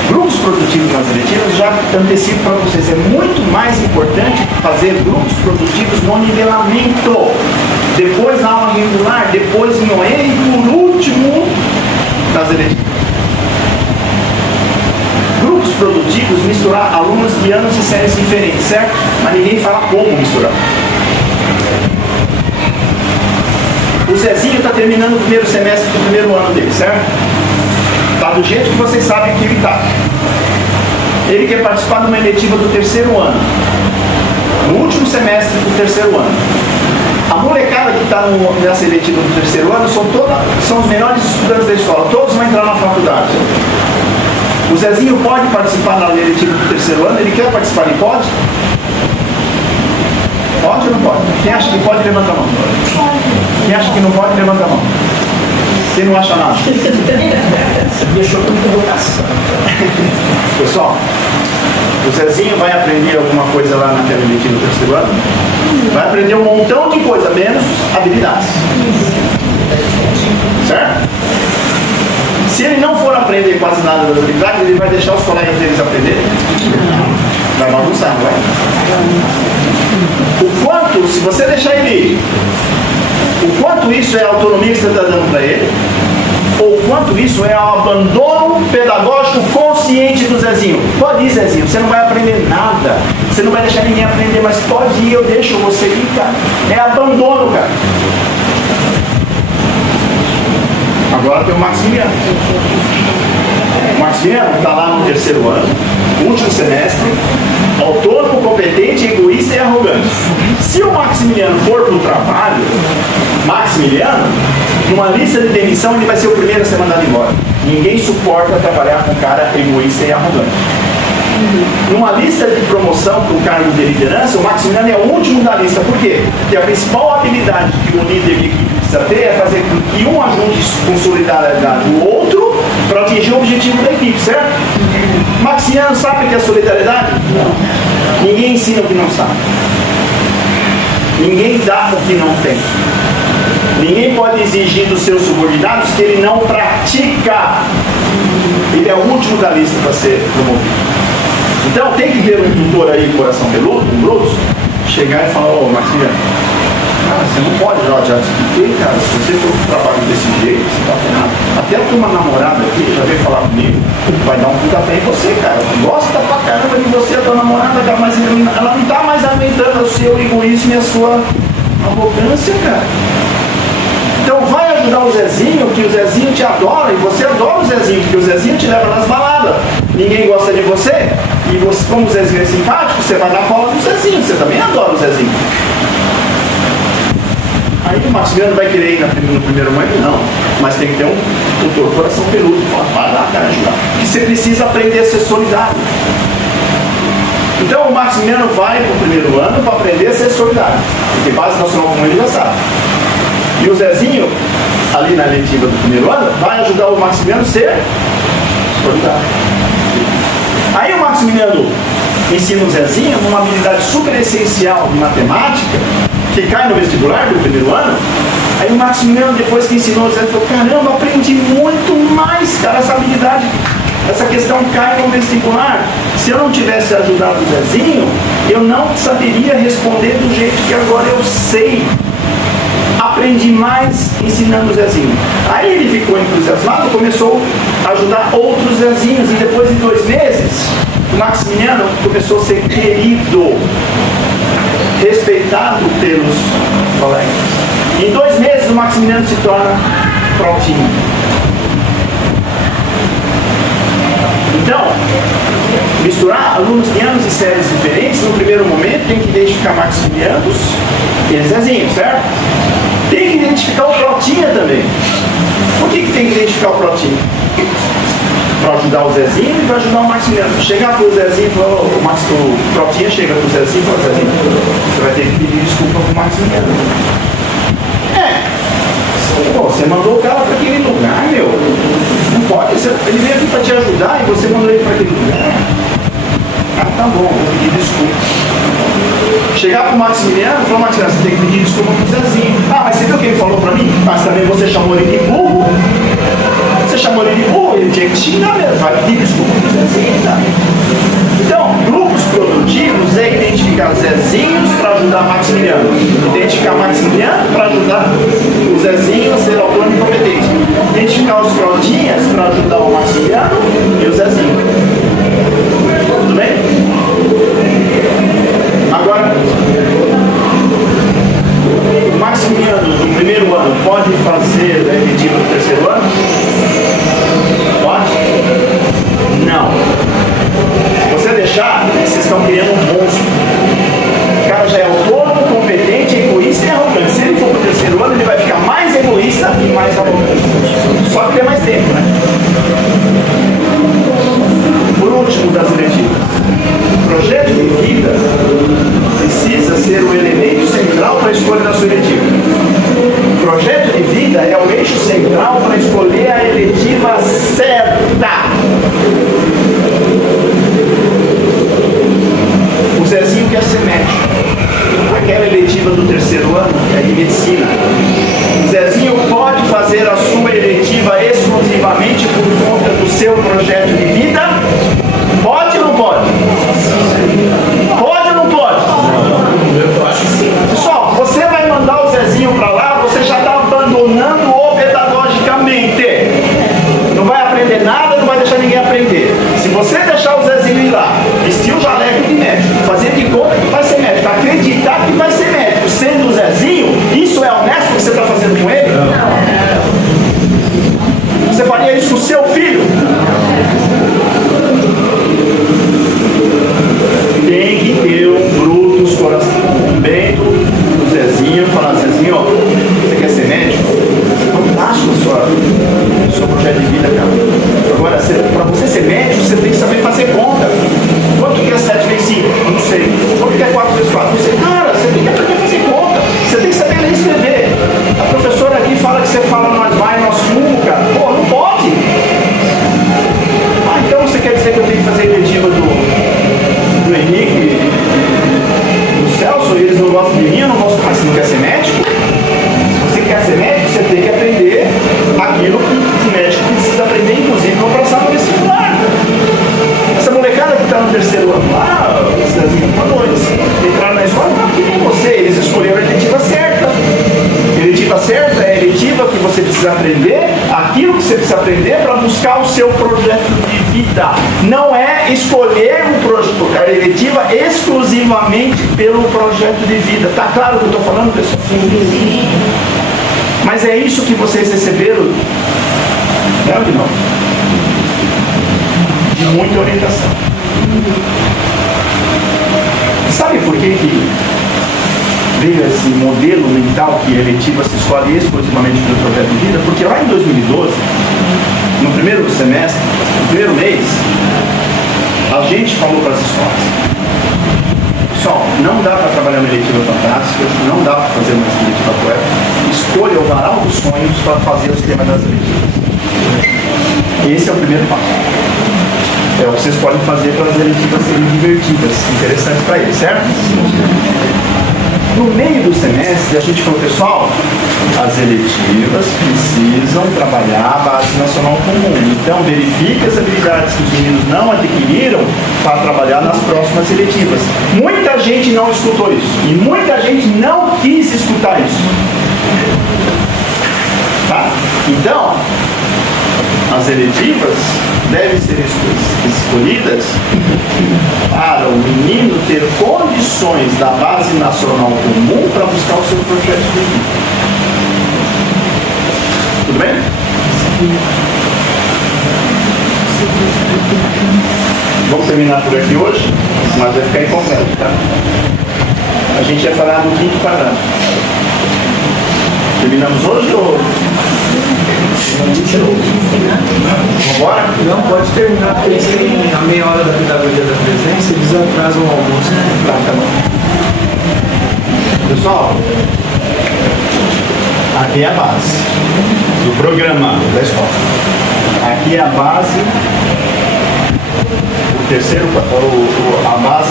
Grupos produtivos nas eletivas, já antecipo para vocês, é muito mais importante fazer grupos produtivos no nivelamento. Depois na aula regular, depois em OE e por último nas eletivas. Grupos produtivos, misturar alunos de anos e séries diferentes, certo? Mas ninguém fala como misturar. O Zezinho está terminando o primeiro semestre do primeiro ano dele, certo? Está do jeito que vocês sabem que ele está. Ele quer participar de uma eletiva do terceiro ano. No último semestre do terceiro ano. A molecada que está nessa eletiva do terceiro ano são os melhores estudantes da escola. Todos vão entrar na faculdade. O Zezinho pode participar da eletiva do terceiro ano? Ele quer participar? Ele pode? Pode ou não pode? Quem acha que pode, levanta a mão. Quem acha que não pode, levanta a mão. Quem não acha nada? Deixou com provocação. Pessoal, o Zezinho vai aprender alguma coisa lá naquela eletiva do terceiro ano? Vai aprender um montão de coisa, menos habilidades. Certo? Se ele não for aprender quase nada das habilidades, ele vai deixar os colegas deles aprenderem? Vai bagunçar, não vai? O quanto, se você deixar ele ir, o quanto isso é a autonomia que você está dando para ele, ou o quanto isso é o abandono pedagógico consciente do Zezinho. Pode ir, Zezinho, você não vai aprender nada, você não vai deixar ninguém aprender, mas pode ir, eu deixo você ir, cara. É abandono, cara. Agora tem o Maximiliano. O Maximiliano está lá no terceiro ano, último semestre, autônomo, competente, egoísta e arrogante. Se o Maximiliano for para o trabalho, Maximiliano, numa lista de demissão, ele vai ser o primeiro a ser mandado embora. Ninguém suporta trabalhar com um cara egoísta e arrogante. Numa lista de promoção para o cargo de liderança, o Maximiliano é o último da lista. Por quê? Porque a principal habilidade que o líder de equipe precisa ter é fazer com que um ajude com solidariedade do outro para atingir o objetivo da equipe, certo? Maximiliano sabe o que é solidariedade? Não. Ninguém ensina o que não sabe. Ninguém dá o que não tem. Ninguém pode exigir dos seus subordinados que ele não pratica. Ele é o último da lista para ser promovido. Então tem que ter um tutor aí, coração peludo, um Brutus, chegar e falar: ô Maximiliano, cara, você não pode, já te expliquei, cara, se você for pro trabalho desse jeito, você tá ferrado. Até a tua namorada aqui já veio falar comigo, vai dar um pontapé em você, cara. Gosta pra caramba de você, a tua namorada, cara, mas ela não tá mais alimentando o seu egoísmo e a sua arrogância, cara. Então vai ajudar o Zezinho, que o Zezinho te adora, e você adora o Zezinho, porque o Zezinho te leva nas baladas. Ninguém gosta de você, e você, como o Zezinho é simpático, você vai na cola do Zezinho, você também adora o Zezinho. Aí o Maximiano vai querer ir no primeiro momento? Não. Mas tem que ter um coração peludo. Vai lá, cara, ajudar. E você precisa aprender a ser solidário. Então o Maximiano vai para o primeiro ano para aprender a ser solidário. Porque base nacional comum ele já sabe. E o Zezinho, ali na letiva do primeiro ano, vai ajudar o Maximiano a ser solidário. Aí o Maximiano ensina o Zezinho uma habilidade super essencial de matemática, que cai no vestibular do primeiro ano. Aí o Maximiano, depois que ensinou o Zezinho, falou: caramba, aprendi muito mais, cara, essa habilidade. Essa questão cai no vestibular. Se eu não tivesse ajudado o Zezinho, eu não saberia responder do jeito que agora eu sei. Aprendi mais ensinando o Zezinho. Aí ele ficou entusiasmado, começou a ajudar outros Zezinhos. E depois de 2 meses, o Maximiano começou a ser querido, respeitado pelos colegas. Em 2 meses, o Maximiano se torna prontinho. Então, misturar alunos de anos e séries diferentes, no primeiro momento tem que identificar Maximianos e Zezinho, certo? Tem que identificar o Protinha também. Por que tem que identificar o Protinha? Para ajudar o Zezinho e para ajudar o Maximiano. Chegar para o Zezinho e falar: o Protinha chega para o Zezinho e fala: Zezinho, você vai ter que pedir desculpa para o Maximiano. Você mandou o cara para aquele lugar, meu. Não pode, ele veio aqui para te ajudar e você mandou ele para aquele lugar. Ah, tá bom, vou pedir desculpa. Chegar para o Maximiano e falar: Maximiano, você tem que pedir desculpa para o Zezinho. Ah, mas você viu o que ele falou para mim? Mas também você chamou ele de burro. Você chamou ele de burro, ele tinha que xingar mesmo. Vai pedir desculpa para o Zezinho, tá? Então, grupos produtivos é identificar Zezinhos para ajudar Maximiano. Identificar Maximiano para ajudar o Zezinho a ser autônomo e competente. Identificar os Protinhas para ajudar o Maximiano e o Zezinho. Tudo bem? Agora, o Maximiano do primeiro ano pode fazer a eletiva do terceiro ano? Pode? Não. Se você deixar, vocês estão criando um monstro. O cara já é autônomo, competente, egoísta e arrogante. Se ele for para o terceiro ano, ele vai ficar mais egoísta e mais arrogante. Só que tem mais tempo, né? Por último das eletivas, o projeto de vida precisa ser o elemento central para a escolha da sua eletiva. O projeto de vida é o eixo central para escolher a eletiva certa. O Zezinho quer ser médico. Aquela eletiva do terceiro ano é de medicina. O Zezinho pode fazer a sua eletiva exclusivamente por conta do seu projeto de vida? Pode ou não pode? Pode ou não pode? Pessoal, você vai mandar o Zezinho para lá, você já está abandonando-o pedagogicamente. Não vai aprender nada, não vai deixar ninguém aprender. Se você deixar o Zezinho ir lá, vestir o jaleco de médico, fazer de conta que vai ser médico, acreditar que vai ser médico, sendo o Zezinho, isso é honesto o que você está fazendo com ele? Você faria isso com o seu filho? Tem que ter um Brutus, um Bento, um Zezinho, falar: Zezinho, ó, você quer ser médico? Fantástico o seu projeto de vida, cara. Agora, para você ser médico, você tem que saber fazer conta. Quanto que é 7 vezes 5? Não sei. Quanto que é 4 vezes 4? Não sei. Cara, você tem que aprender a fazer conta. Você tem que saber ler e escrever. A professora aqui fala que você fala nós vai, nós fumo, cara. Pô, não pode. Ah, então você quer dizer que eu tenho que fazer a eletiva do Henrique, do Celso, e eles não gostam de mim, eu não gosto mais. Você não quer ser médico? Se você quer ser médico, você tem que aprender aquilo que o médico precisa aprender, inclusive para passar no vestibular. Essa molecada que está no terceiro ano lá, quando eles entraram na escola, não, que nem você, eles escolheram a eletiva certa. A eletiva certa é a eletiva que você precisa aprender, aquilo que você precisa aprender para buscar o seu projeto de vida. Não é escolher a eletiva exclusivamente pelo projeto de vida. Tá claro o que eu estou falando, pessoal? Sim. Mas é isso que vocês receberam, não é ou não? De muita orientação. Sabe por que veio esse modelo mental que a eletiva se escolhe exclusivamente pelo projeto de vida, porque lá em 2012, no primeiro semestre, no primeiro mês, a gente falou para as escolas: pessoal, não dá para trabalhar uma eletiva fantástica, não dá para fazer uma eletiva poética, escolha o varal dos sonhos para fazer o sistema das eletivas. Esse é o primeiro passo. É o que vocês podem fazer para as eletivas serem divertidas, interessantes para eles, certo? No meio do semestre, a gente falou: pessoal, as eletivas precisam trabalhar a base nacional comum. Então, verifique as habilidades que os meninos não adquiriram para trabalhar nas próximas eletivas. Muita gente não escutou isso. E muita gente não quis escutar isso. Tá? Então, as eletivas devem ser escolhidas para o menino ter condições da base nacional comum para buscar o seu projeto de vida. Tudo bem? Vamos terminar por aqui hoje, mas vai ficar incompleto, tá? A gente ia falar do quinto quadrado. Terminamos hoje ou... Vamos embora? Não, pode terminar, porque eles têm a meia hora da pedagogia da presença, eles atrasam o almoço. Tá bom. Pessoal, aqui é a base do programa da escola. Aqui é a base, o terceiro, a base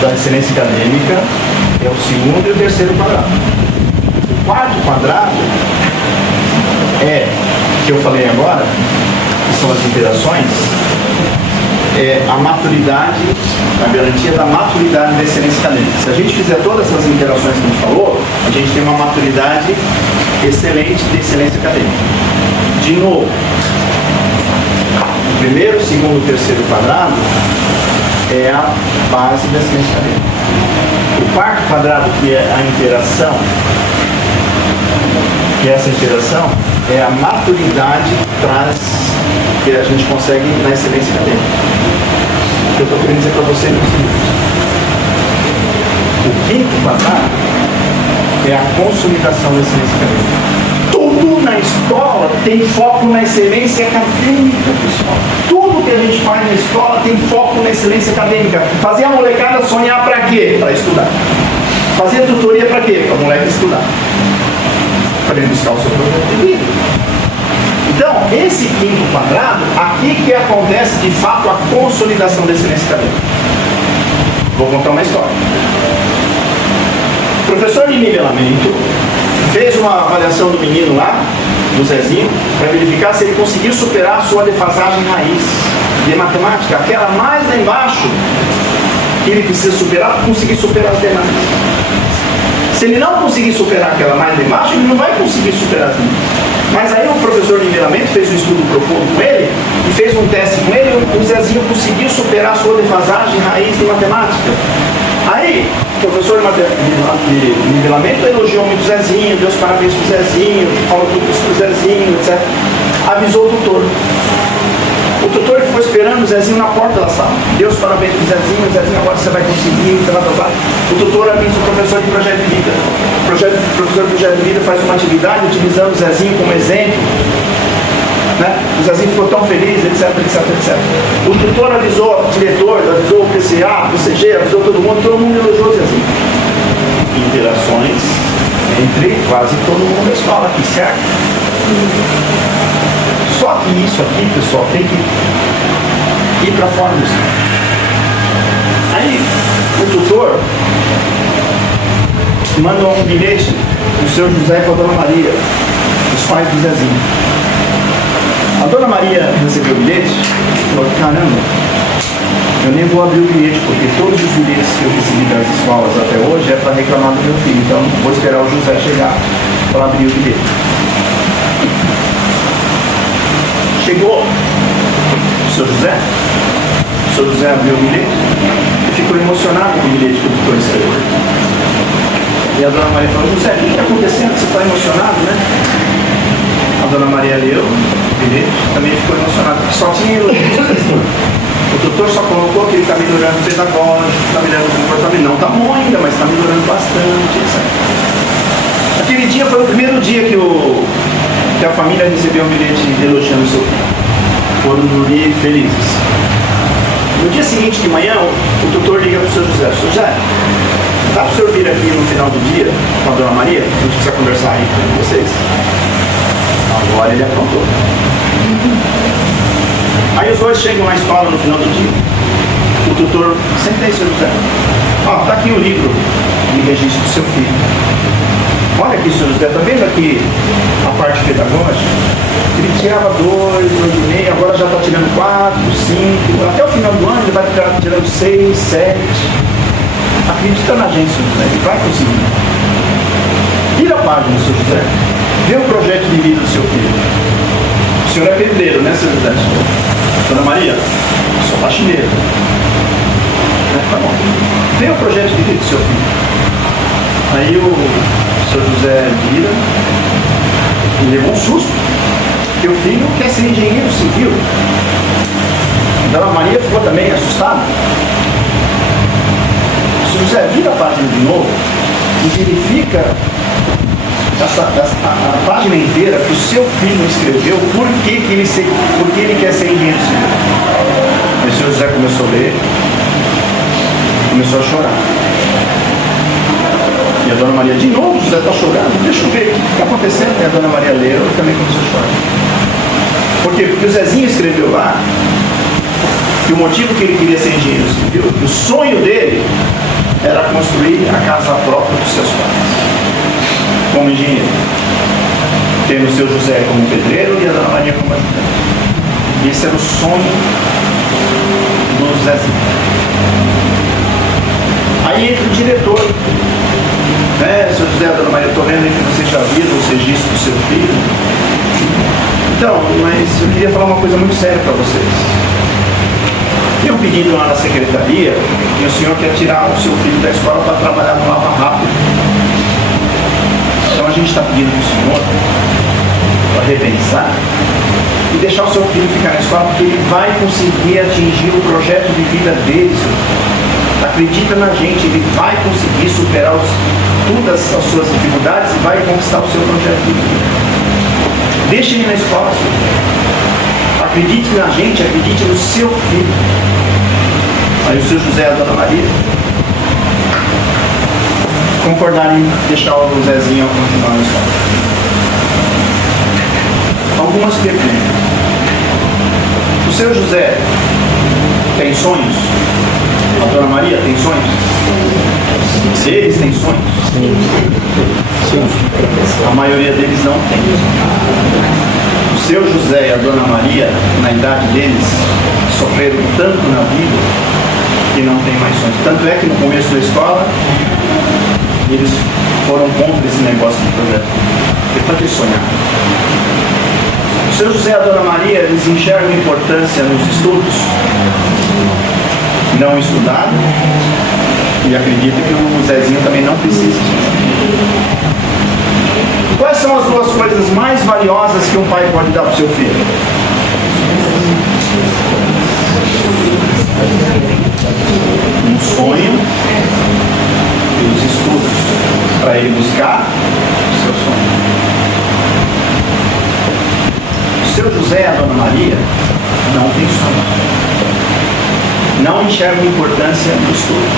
da excelência acadêmica é o segundo e o terceiro quadrado. O quarto quadrado é, que eu falei agora, que são as interações, é a maturidade, a garantia da maturidade da excelência acadêmica. Se a gente fizer todas essas interações que a gente falou, a gente tem uma maturidade excelente de excelência acadêmica. De novo, o primeiro, segundo, terceiro quadrado é a base da excelência acadêmica. O quarto quadrado, que é a interação, que essa interação é a maturidade que a gente consegue na excelência acadêmica. O que eu estou querendo dizer para você é o seguinte: o quinto quadrado é a consolidação da excelência acadêmica. Tudo na escola tem foco na excelência acadêmica, pessoal. Tudo que a gente faz na escola tem foco na excelência acadêmica. Fazer a molecada sonhar para quê? Para estudar. Fazer tutoria para quê? Para o moleque estudar. Para ele buscar o seu projeto de vida. Então, esse quinto quadrado, aqui que acontece de fato a consolidação da excelência acadêmica. Vou contar uma história. O professor de nivelamento fez uma avaliação do menino lá, do Zezinho, para verificar se ele conseguiu superar a sua defasagem raiz de matemática, aquela mais lá embaixo que ele precisa superar para conseguir superar as demais. Se ele não conseguir superar aquela mais lá embaixo, ele não vai conseguir superar as demais. Mas aí o professor de nivelamento fez um estudo profundo com ele e fez um teste com ele, e o Zezinho conseguiu superar a sua defasagem raiz de matemática. Aí, o professor de nivelamento elogiou muito o Zezinho, deu os parabéns pro Zezinho, falou tudo isso pro Zezinho, etc. Avisou o tutor. O tutor ficou esperando o Zezinho na porta da sala. Deu os parabéns pro Zezinho, agora você vai conseguir, blá, blá, blá. O tutor avisa o professor de projeto de vida. O professor de projeto de vida faz uma atividade utilizando o Zezinho como exemplo. Né? O Zezinho ficou tão feliz, etc, etc, etc. O tutor avisou o diretor, avisou o PCA, o CG, avisou todo mundo elogiou o Zezinho. Interações entre quase todo mundo da escola aqui, certo? Só que isso aqui, pessoal, tem que ir para fora do estado. Aí, o tutor manda um bilhete do seu José com a Dona Maria, os pais do Zezinho. A Dona Maria recebeu o bilhete e falou: caramba, eu nem vou abrir o bilhete, porque todos os bilhetes que eu recebi das escolas até hoje é para reclamar do meu filho, então vou esperar o José chegar para abrir o bilhete. Chegou o seu José abriu o bilhete e ficou emocionado com o bilhete que o tutor escreveu. E a Dona Maria falou: José, o que está acontecendo? Você está emocionado, né? A Dona Maria leu o bilhete, também ficou emocionada, porque só tinha elogios. O tutor só colocou que ele está melhorando o pedagógico, está melhorando o comportamento. Não está bom ainda, mas está melhorando bastante, etc. Aquele dia foi o primeiro dia que a família recebeu um bilhete elogiando o seu filho. Foram dormir felizes. No dia seguinte de manhã, o tutor liga para o seu José. Seu José, dá para o senhor vir aqui no final do dia com a dona Maria? A gente precisa conversar aí com vocês. Agora ele aprontou. Aí os dois chegam na escola no final do dia. O tutor, senta aí, seu José. Ó, tá aqui o livro de registro do seu filho. Olha aqui, seu José, tá vendo aqui a parte pedagógica? Ele tirava 2, 2,5, agora já está tirando 4, 5. Até o final do ano ele vai ficar tirando 6, 7. Acredita na gente, seu José, ele vai conseguir. Vira a página, seu José. Vê o projeto de vida do seu filho. O senhor é pedreiro, né, seu José? Dona Maria, eu sou faxineiro. Tá bom. Vê o projeto de vida do seu filho. Aí o seu José vira e levou um susto. Porque o filho quer ser engenheiro civil. Dona Maria ficou também assustada. O seu José vira a página de novo e verifica a página inteira que o seu filho escreveu por que ele quer ser engenheiro civil. Aí o seu José começou a ler, começou a chorar. E a Dona Maria, de novo, o José está chorando, deixa eu ver o que está acontecendo. E a Dona Maria leu e também começou a chorar. Por quê? Porque o Zezinho escreveu lá que o motivo que ele queria ser engenheiro civil, o sonho dele era construir a casa própria dos seus pais, como engenheiro. Tendo o seu José como pedreiro e a Dona Maria como ajudante. Esse era o sonho do Zezinho. Aí entra o diretor. Seu José, a Dona Maria, estou vendo que vocês já viram os registros do seu filho. Então, mas eu queria falar uma coisa muito séria para vocês. Tem um pedido lá na secretaria e o senhor quer tirar o seu filho da escola para trabalhar no Lava Rápido. Então a gente está pedindo para o senhor para repensar e deixar o seu filho ficar na escola, porque ele vai conseguir atingir o projeto de vida dele. Acredita na gente, ele vai conseguir superar todas as suas dificuldades e vai conquistar o seu projeto de vida. Deixe ele na escola, senhor. Acredite na gente, acredite no seu filho. Aí o seu José e a Dona Maria concordaram em deixar o Zezinho continuar na escola. Algumas perguntas. O seu José tem sonhos? A Dona Maria tem sonhos? Eles têm sonhos? Sim. A maioria deles não tem. O seu José e a Dona Maria, na idade deles, sofreram tanto na vida que não tem mais sonhos. Tanto é que no começo da escola, eles foram contra esse negócio de projeto. Porque para que sonhar? O seu José e a Dona Maria, eles enxergam importância nos estudos. Não estudaram e acredita que o Zezinho também não precisa estudar. Quais são as duas coisas mais valiosas que um pai pode dar para o seu filho? Um sonho e os estudos para ele buscar o seu sonho. O seu José e a Dona Maria não tem sonho. Não enxergam importância no estudo.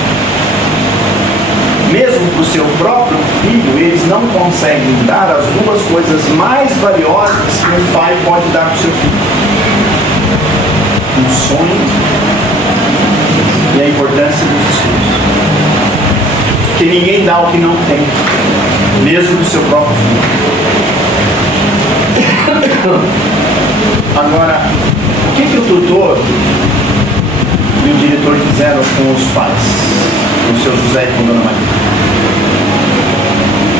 Mesmo para o seu próprio filho, eles não conseguem dar as duas coisas mais valiosas que um pai pode dar para o seu filho: um sonho e a importância dos estudos. Que ninguém dá o que não tem, mesmo do seu próprio filho. Agora, o que o tutor e o diretor fizeram com os pais, com o seu José e com a Dona Maria?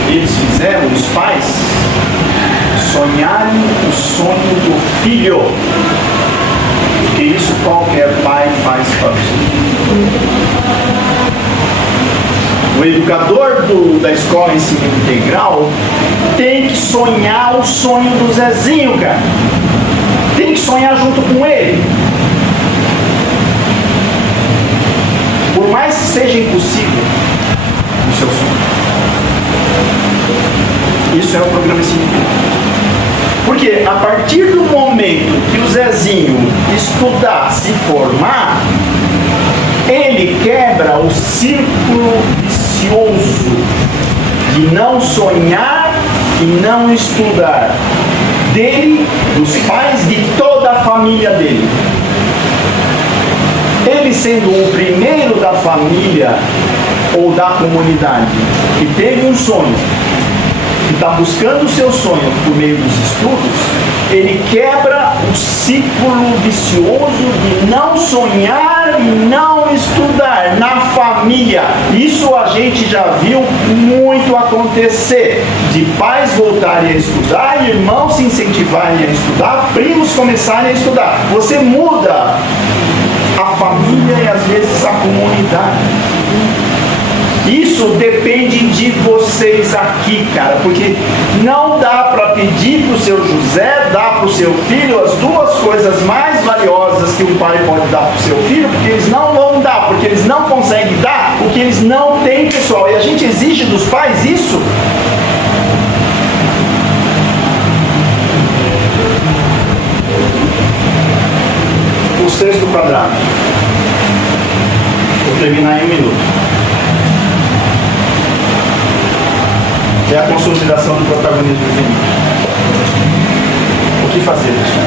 Eles fizeram os pais sonharem o sonho do filho, porque isso qualquer pai faz para o seu. O educador da escola ensino integral tem que sonhar o sonho do Zezinho, cara. Tem que sonhar junto com ele. mais que seja impossível, o seu sonho. Isso é o programa Sindicato. Porque a partir do momento que o Zezinho estudar, se formar, ele quebra o círculo vicioso de não sonhar e não estudar dele, dos pais, de toda a família dele. Ele sendo o primeiro da família ou da comunidade que teve um sonho, que está buscando o seu sonho por meio dos estudos, ele quebra o ciclo vicioso de não sonhar e não estudar na família. Isso a gente já viu muito acontecer, de pais voltarem a estudar, irmãos se incentivarem a estudar, primos começarem a estudar. Você muda a família e às vezes a comunidade. Isso depende de vocês aqui, cara, porque não dá para pedir para o seu José dar para o seu filho as duas coisas mais valiosas que um pai pode dar para o seu filho, porque eles não vão dar, porque eles não conseguem dar o que eles não têm, pessoal. E a gente exige dos pais isso. Os 3 do quadrado. Vou terminar em 1 minuto. É a consolidação do protagonismo feminino. O que fazer, pessoal?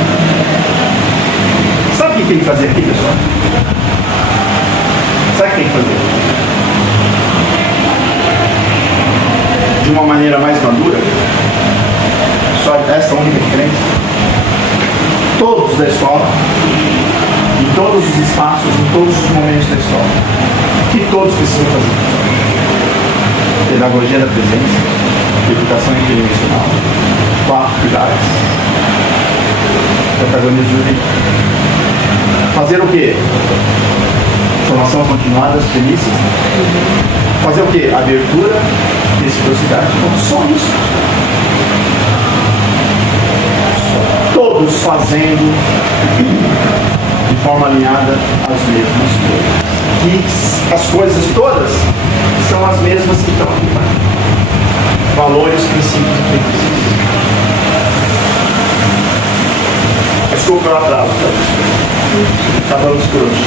Sabe o que tem que fazer aqui, pessoal? Sabe o que tem que fazer? De uma maneira mais madura, só essa única diferença. Todos da escola, em todos os espaços, em todos os momentos da escola, que todos precisam fazer. Pedagogia da presença, educação interdimensional, 4 pilares, protagonismo jurídico. Fazer o quê? Formação continuada, as premissas. Fazer o quê? Abertura, reciprocidade. Então, só isso. Todos fazendo de forma alinhada as mesmas coisas. E as coisas todas são as mesmas que estão aqui. Valores, princípios e premissas. Desculpa o atraso. Acabamos por hoje.